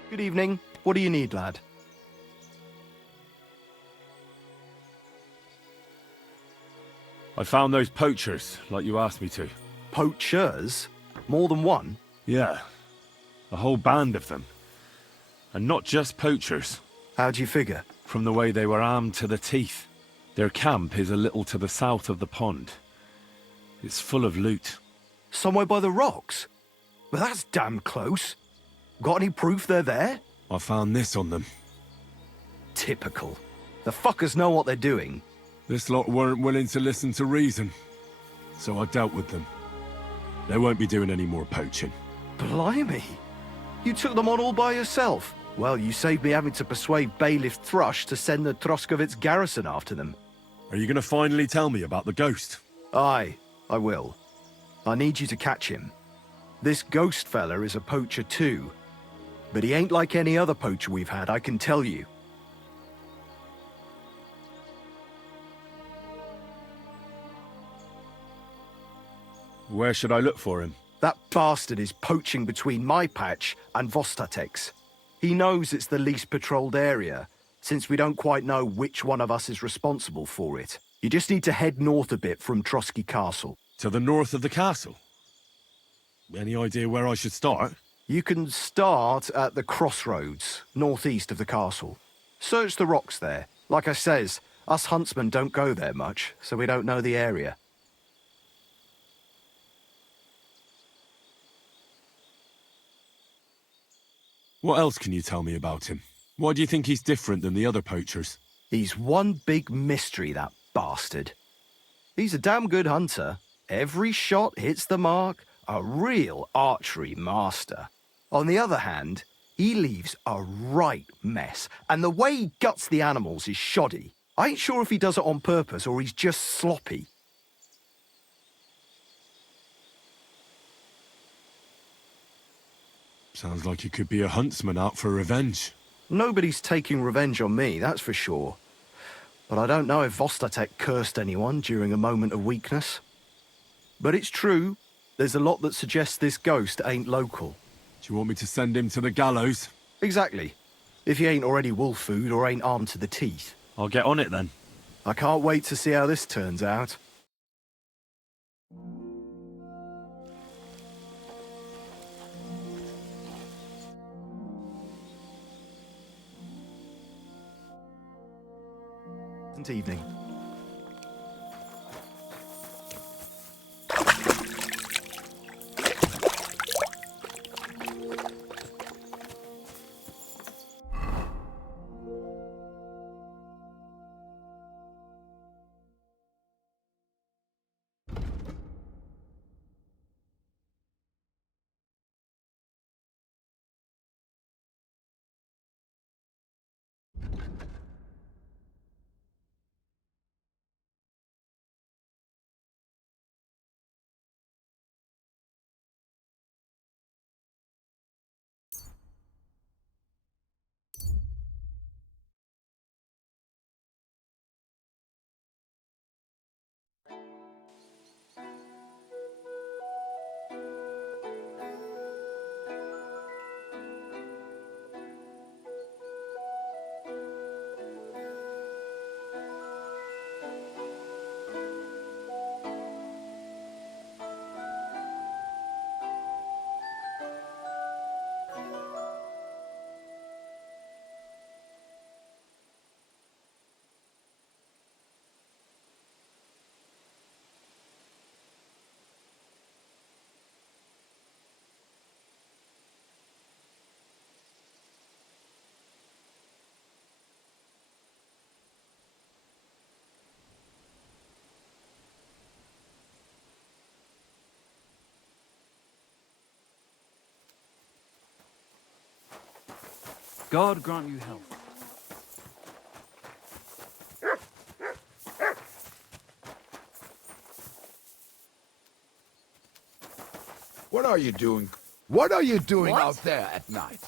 Good evening. What do you need, lad? I found those poachers, like you asked me to. Poachers? More than one? Yeah. A whole band of them. And not just poachers. How'd you figure? From the way they were armed to the teeth. Their camp is a little to the south of the pond. It's full of loot. Somewhere by the rocks? Well, that's damn close. Got any proof they're there? I found this on them. Typical. The fuckers know what they're doing. This lot weren't willing to listen to reason. So I dealt with them. They won't be doing any more poaching. Blimey. You took them on all by yourself. Well, you saved me having to persuade Bailiff Thrush to send the Troskovitz garrison after them. Are you going to finally tell me about the ghost? Aye, I will. I need you to catch him. This ghost fella is a poacher too. But he ain't like any other poacher we've had, I can tell you. Where should I look for him? That bastard is poaching between my patch and Vostatek's. He knows it's the least patrolled area, since we don't quite know which one of us is responsible for it. You just need to head north a bit from Trotsky Castle. To the north of the castle? Any idea where I should start? You can start at the crossroads, northeast of the castle. Search the rocks there. Like I says, us huntsmen don't go there much, so we don't know the area. What else can you tell me about him? Why do you think he's different than the other poachers? He's one big mystery, that bastard. He's a damn good hunter. Every shot hits the mark. A real archery master. On the other hand, he leaves a right mess, and the way he guts the animals is shoddy. I ain't sure if he does it on purpose or he's just sloppy. Sounds like he could be a huntsman out for revenge. Nobody's taking revenge on me, that's for sure. But I don't know if Vostatek cursed anyone during a moment of weakness. But it's true, there's a lot that suggests this ghost ain't local. Do you want me to send him to the gallows? Exactly. If he ain't already wolf food or ain't armed to the teeth. I'll get on it then. I can't wait to see how this turns out. Good evening. God grant you health. What are you doing? What are you doing What? out there at night?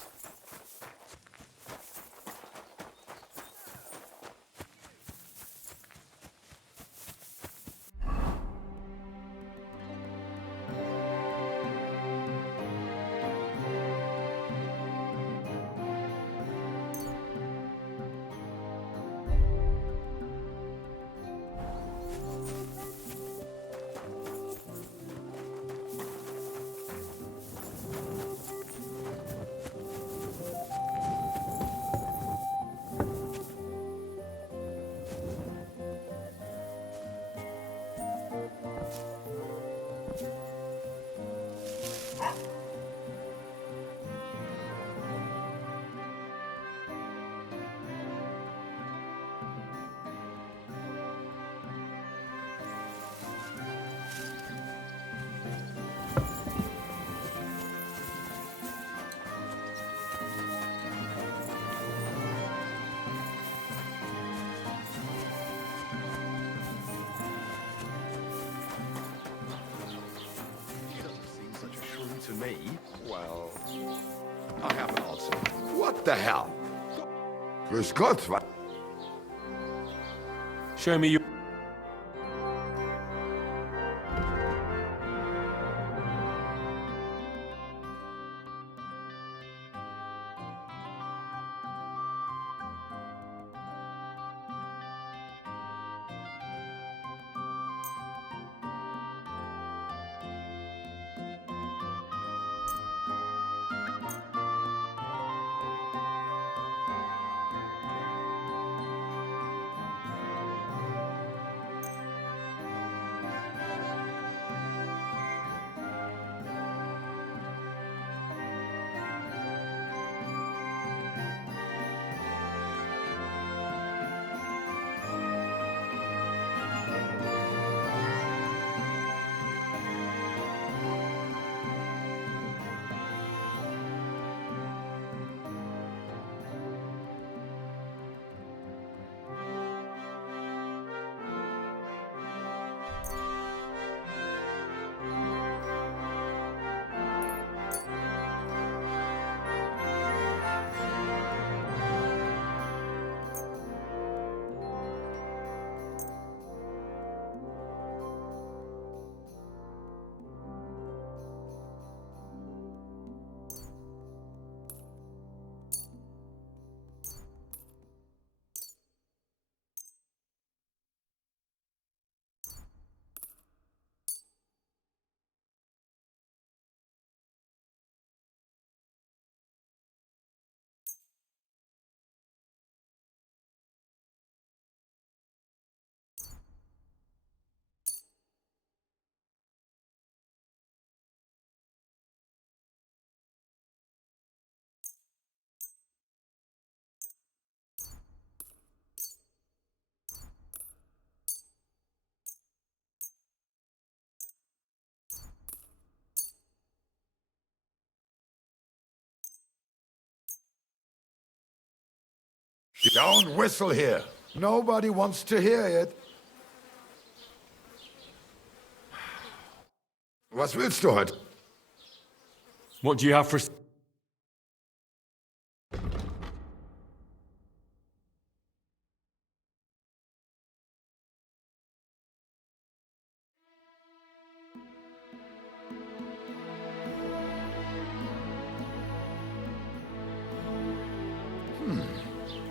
to me. Well, I have an answer. What the hell? Grüß Gott, what? Show me your... Don't whistle here. Nobody wants to hear it. Was willst du heute? What do you have for...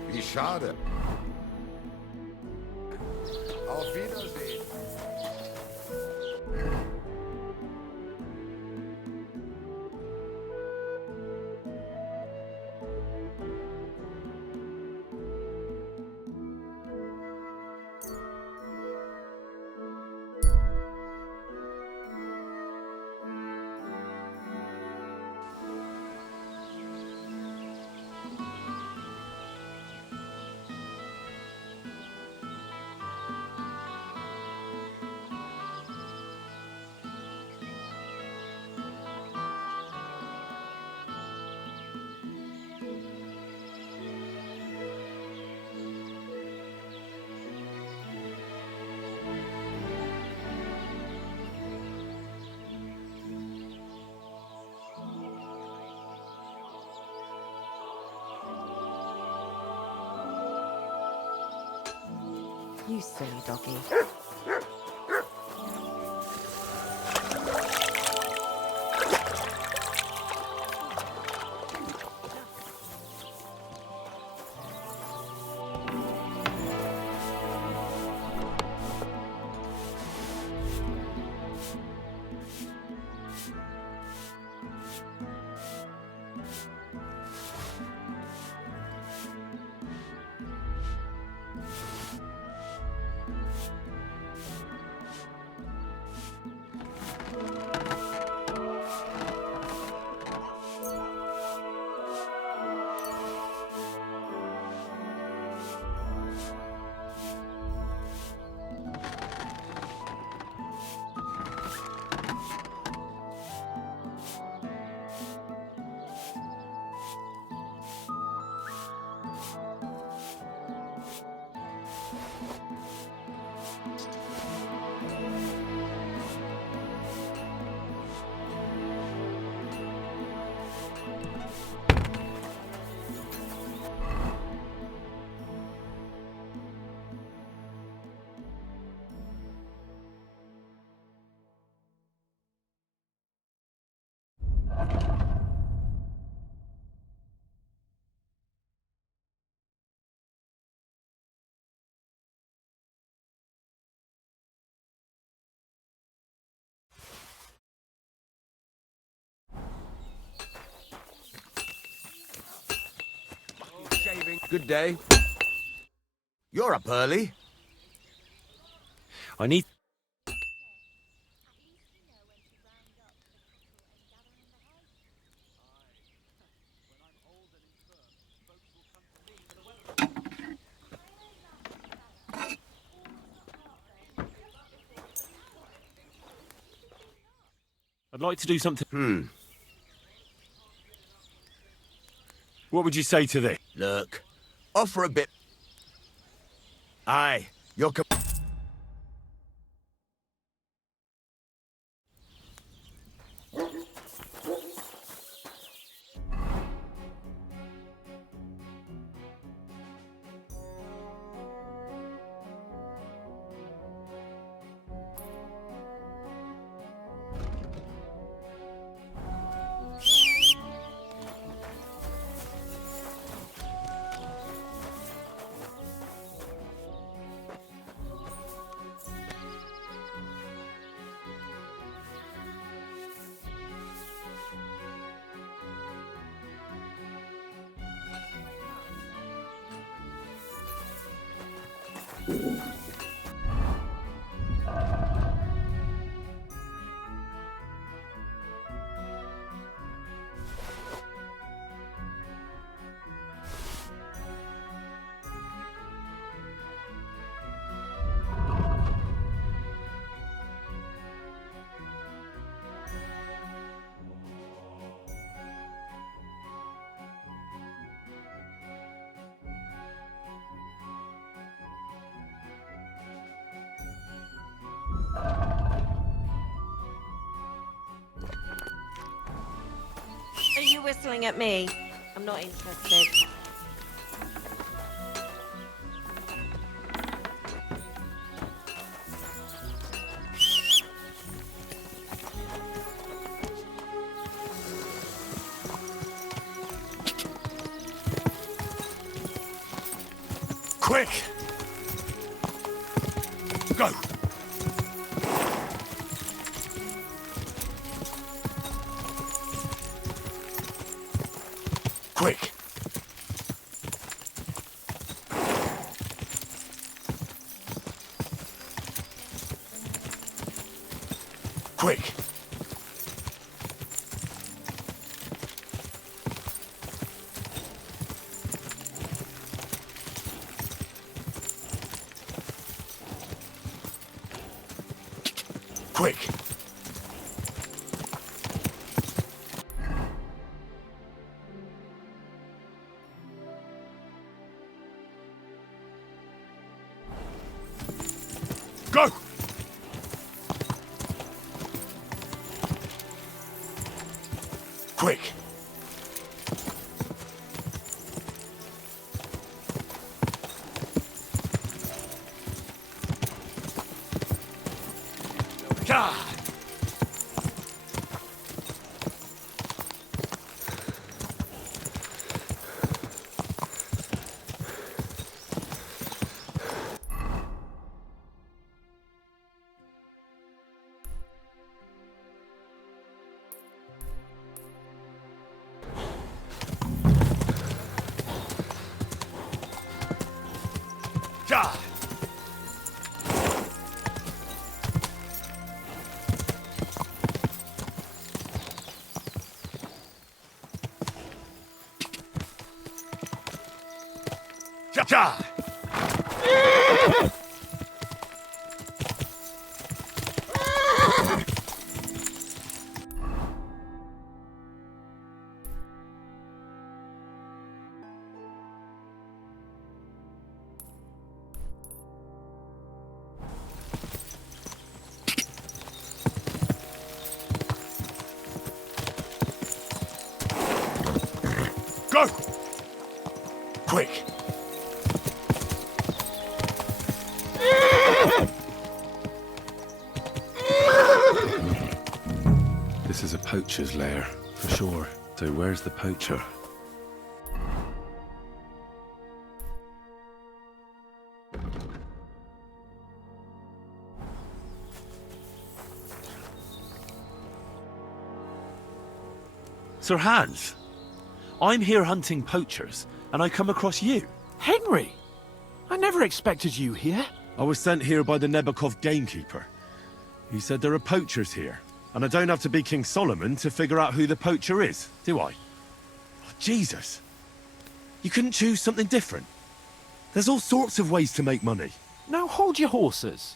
Wie schade. Auf Wiedersehen. You silly doggy. Good day. You're up early. I need... I'd like to do something... What would you say to this? Look, offer a bit... Aye, you're... Are you whistling at me? I'm not interested. Quick! Go! Quick! Quick! Quick! Go! Quick! God! God! God! Go! Quick! This is a poacher's lair, for sure. So where's the poacher? Sir Hans, I'm here hunting poachers, and I come across you. Henry! I never expected you here. I was sent here by the Nebakov gamekeeper. He said there are poachers here, and I don't have to be King Solomon to figure out who the poacher is, do I? Oh, Jesus! You couldn't choose something different? There's all sorts of ways to make money. Now hold your horses.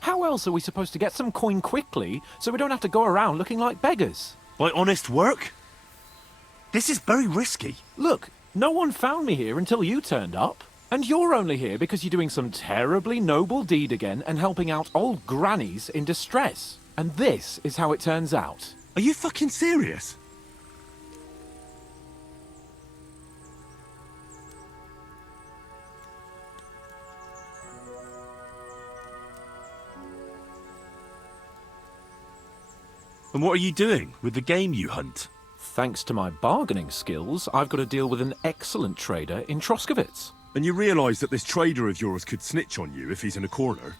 How else are we supposed to get some coin quickly so we don't have to go around looking like beggars? By honest work? This is very risky. Look, no one found me here until you turned up. And you're only here because you're doing some terribly noble deed again and helping out old grannies in distress. And this is how it turns out. Are you fucking serious? And what are you doing with the game you hunt? Thanks to my bargaining skills, I've got to deal with an excellent trader in Troskowitz. And you realise that this trader of yours could snitch on you if he's in a corner?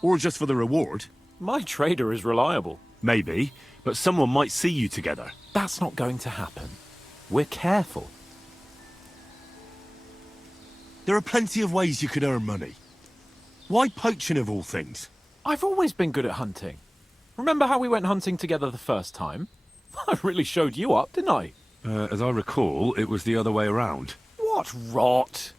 Or just for the reward? My trader is reliable. Maybe, but someone might see you together. That's not going to happen. We're careful. There are plenty of ways you could earn money. Why poaching of all things? I've always been good at hunting. Remember how we went hunting together the first time? I really showed you up, didn't I? As I recall, it was the other way around. What rot!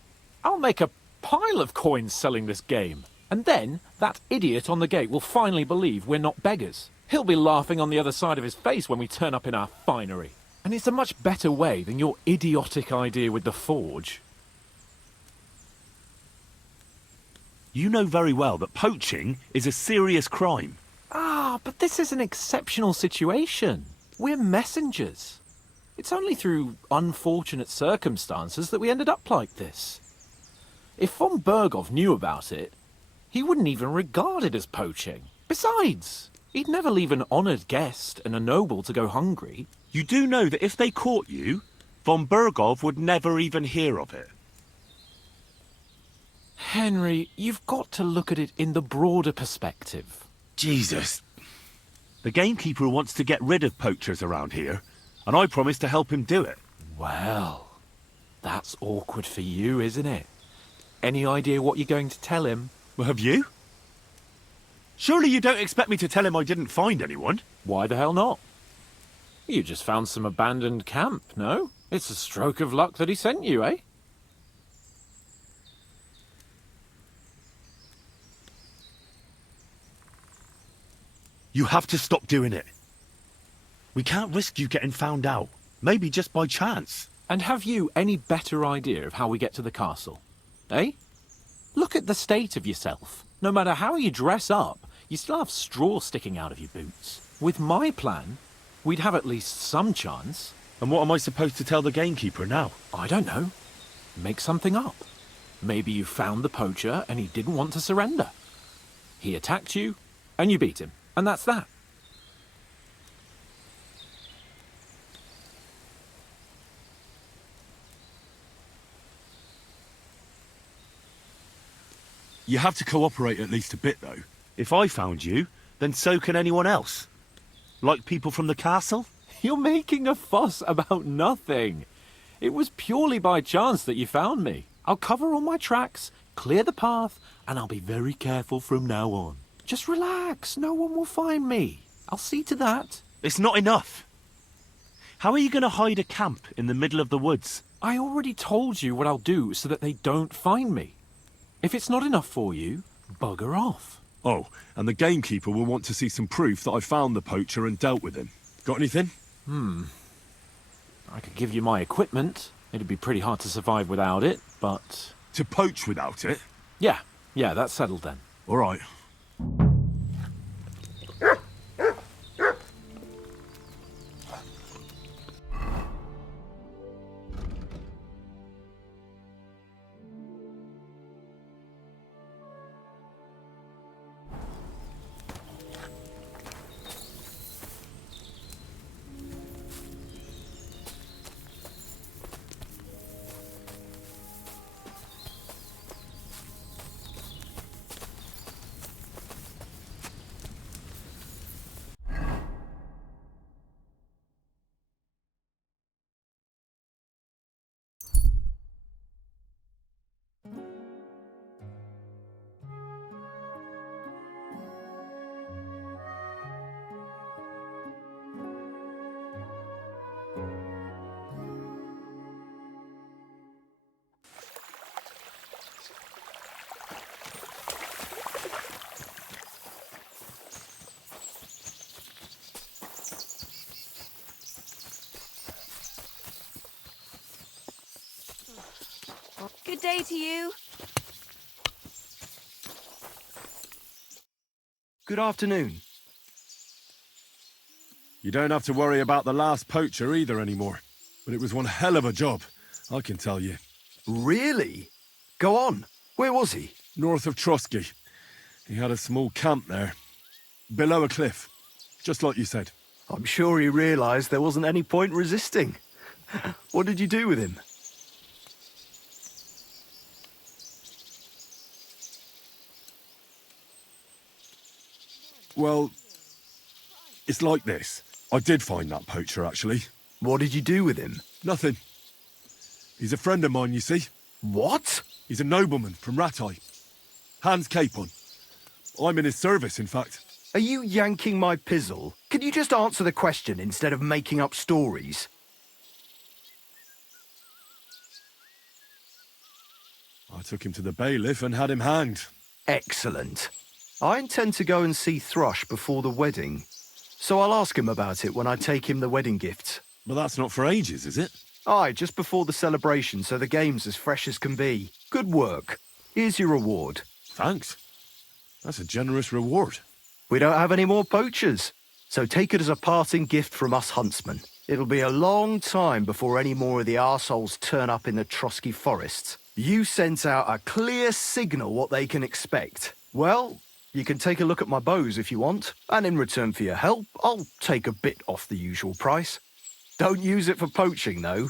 I'll make a pile of coins selling this game. And then, that idiot on the gate will finally believe we're not beggars. He'll be laughing on the other side of his face when we turn up in our finery. And it's a much better way than your idiotic idea with the forge. You know very well that poaching is a serious crime. Ah, but this is an exceptional situation. We're messengers. It's only through unfortunate circumstances that we ended up like this. If von Berghoff knew about it, he wouldn't even regard it as poaching. Besides, he'd never leave an honoured guest and a noble to go hungry. You do know that if they caught you, von Berghoff would never even hear of it. Henry, you've got to look at it in the broader perspective. Jesus. The gamekeeper wants to get rid of poachers around here, and I promised to help him do it. Well, that's awkward for you, isn't it? Any idea what you're going to tell him? Well, have you? Surely you don't expect me to tell him I didn't find anyone? Why the hell not? You just found some abandoned camp, no? It's a stroke of luck that he sent you, eh? You have to stop doing it. We can't risk you getting found out. Maybe just by chance. And have you any better idea of how we get to the castle? Eh? Look at the state of yourself. No matter how you dress up, you still have straw sticking out of your boots. With my plan, we'd have at least some chance. And what am I supposed to tell the gamekeeper now? I don't know. Make something up. Maybe you found the poacher and he didn't want to surrender. He attacked you, and you beat him. And that's that. You have to cooperate at least a bit, though. If I found you, then so can anyone else. Like people from the castle? You're making a fuss about nothing. It was purely by chance that you found me. I'll cover all my tracks, clear the path, and I'll be very careful from now on. Just relax. No one will find me. I'll see to that. It's not enough. How are you going to hide a camp in the middle of the woods? I already told you what I'll do so that they don't find me. If it's not enough for you, bugger off. Oh, and the gamekeeper will want to see some proof that I found the poacher and dealt with him. Got anything? I could give you my equipment. It'd be pretty hard to survive without it, but... To poach without it? Yeah, that's settled then. All right. Good day to you. Good afternoon. You don't have to worry about the last poacher either anymore. But it was one hell of a job, I can tell you. Really? Go on. Where was he? North of Trotsky. He had a small camp there. Below a cliff. Just like you said. I'm sure he realised there wasn't any point resisting. What did you do with him? Well, it's like this. I did find that poacher, actually. What did you do with him? Nothing. He's a friend of mine, you see. What? He's a nobleman from Rattay. Hans Capon. I'm in his service, in fact. Are you yanking my pizzle? Can you just answer the question instead of making up stories? I took him to the bailiff and had him hanged. Excellent. I intend to go and see Thrush before the wedding, so I'll ask him about it when I take him the wedding gifts. But that's not for ages, is it? Aye, just before the celebration, so the game's as fresh as can be. Good work. Here's your reward. Thanks. That's a generous reward. We don't have any more poachers, so take it as a parting gift from us huntsmen. It'll be a long time before any more of the arseholes turn up in the Trotsky forests. You sent out a clear signal what they can expect. Well, you can take a look at my bows if you want, and in return for your help, I'll take a bit off the usual price. Don't use it for poaching, though.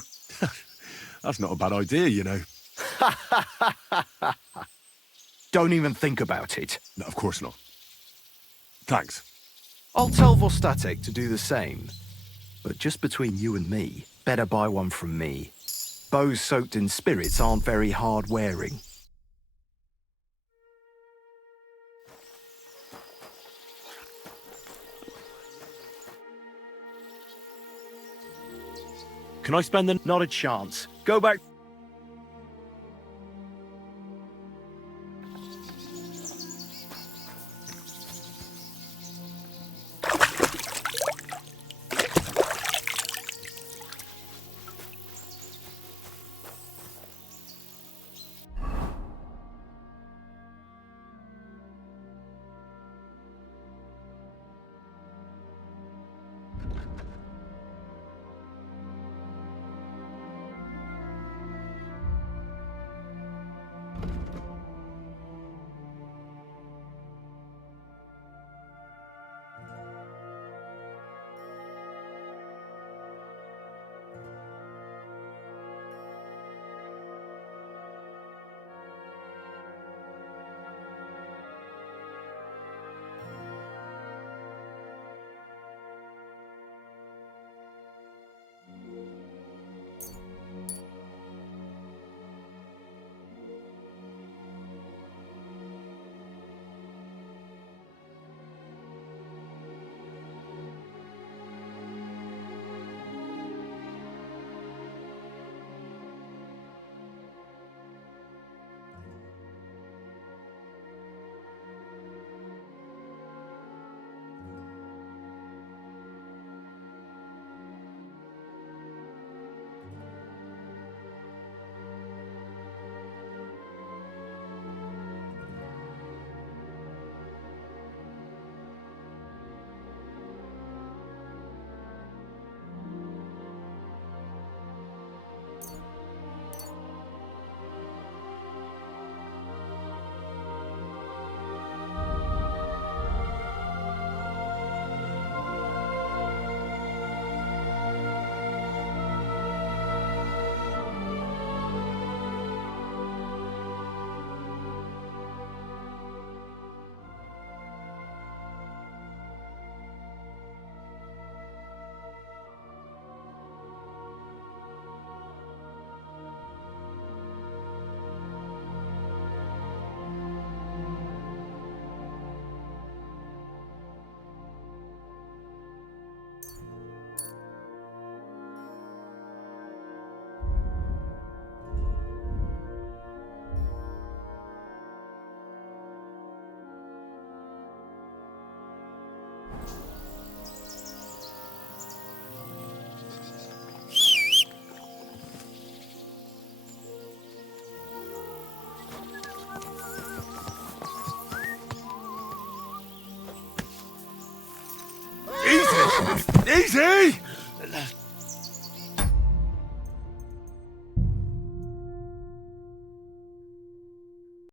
That's not a bad idea, you know. Don't even think about it. No, of course not. Thanks. I'll tell Vostatek to do the same. But just between you and me, better buy one from me. Bows soaked in spirits aren't very hard wearing. Can I spend the... Not a chance. Go back... Easy!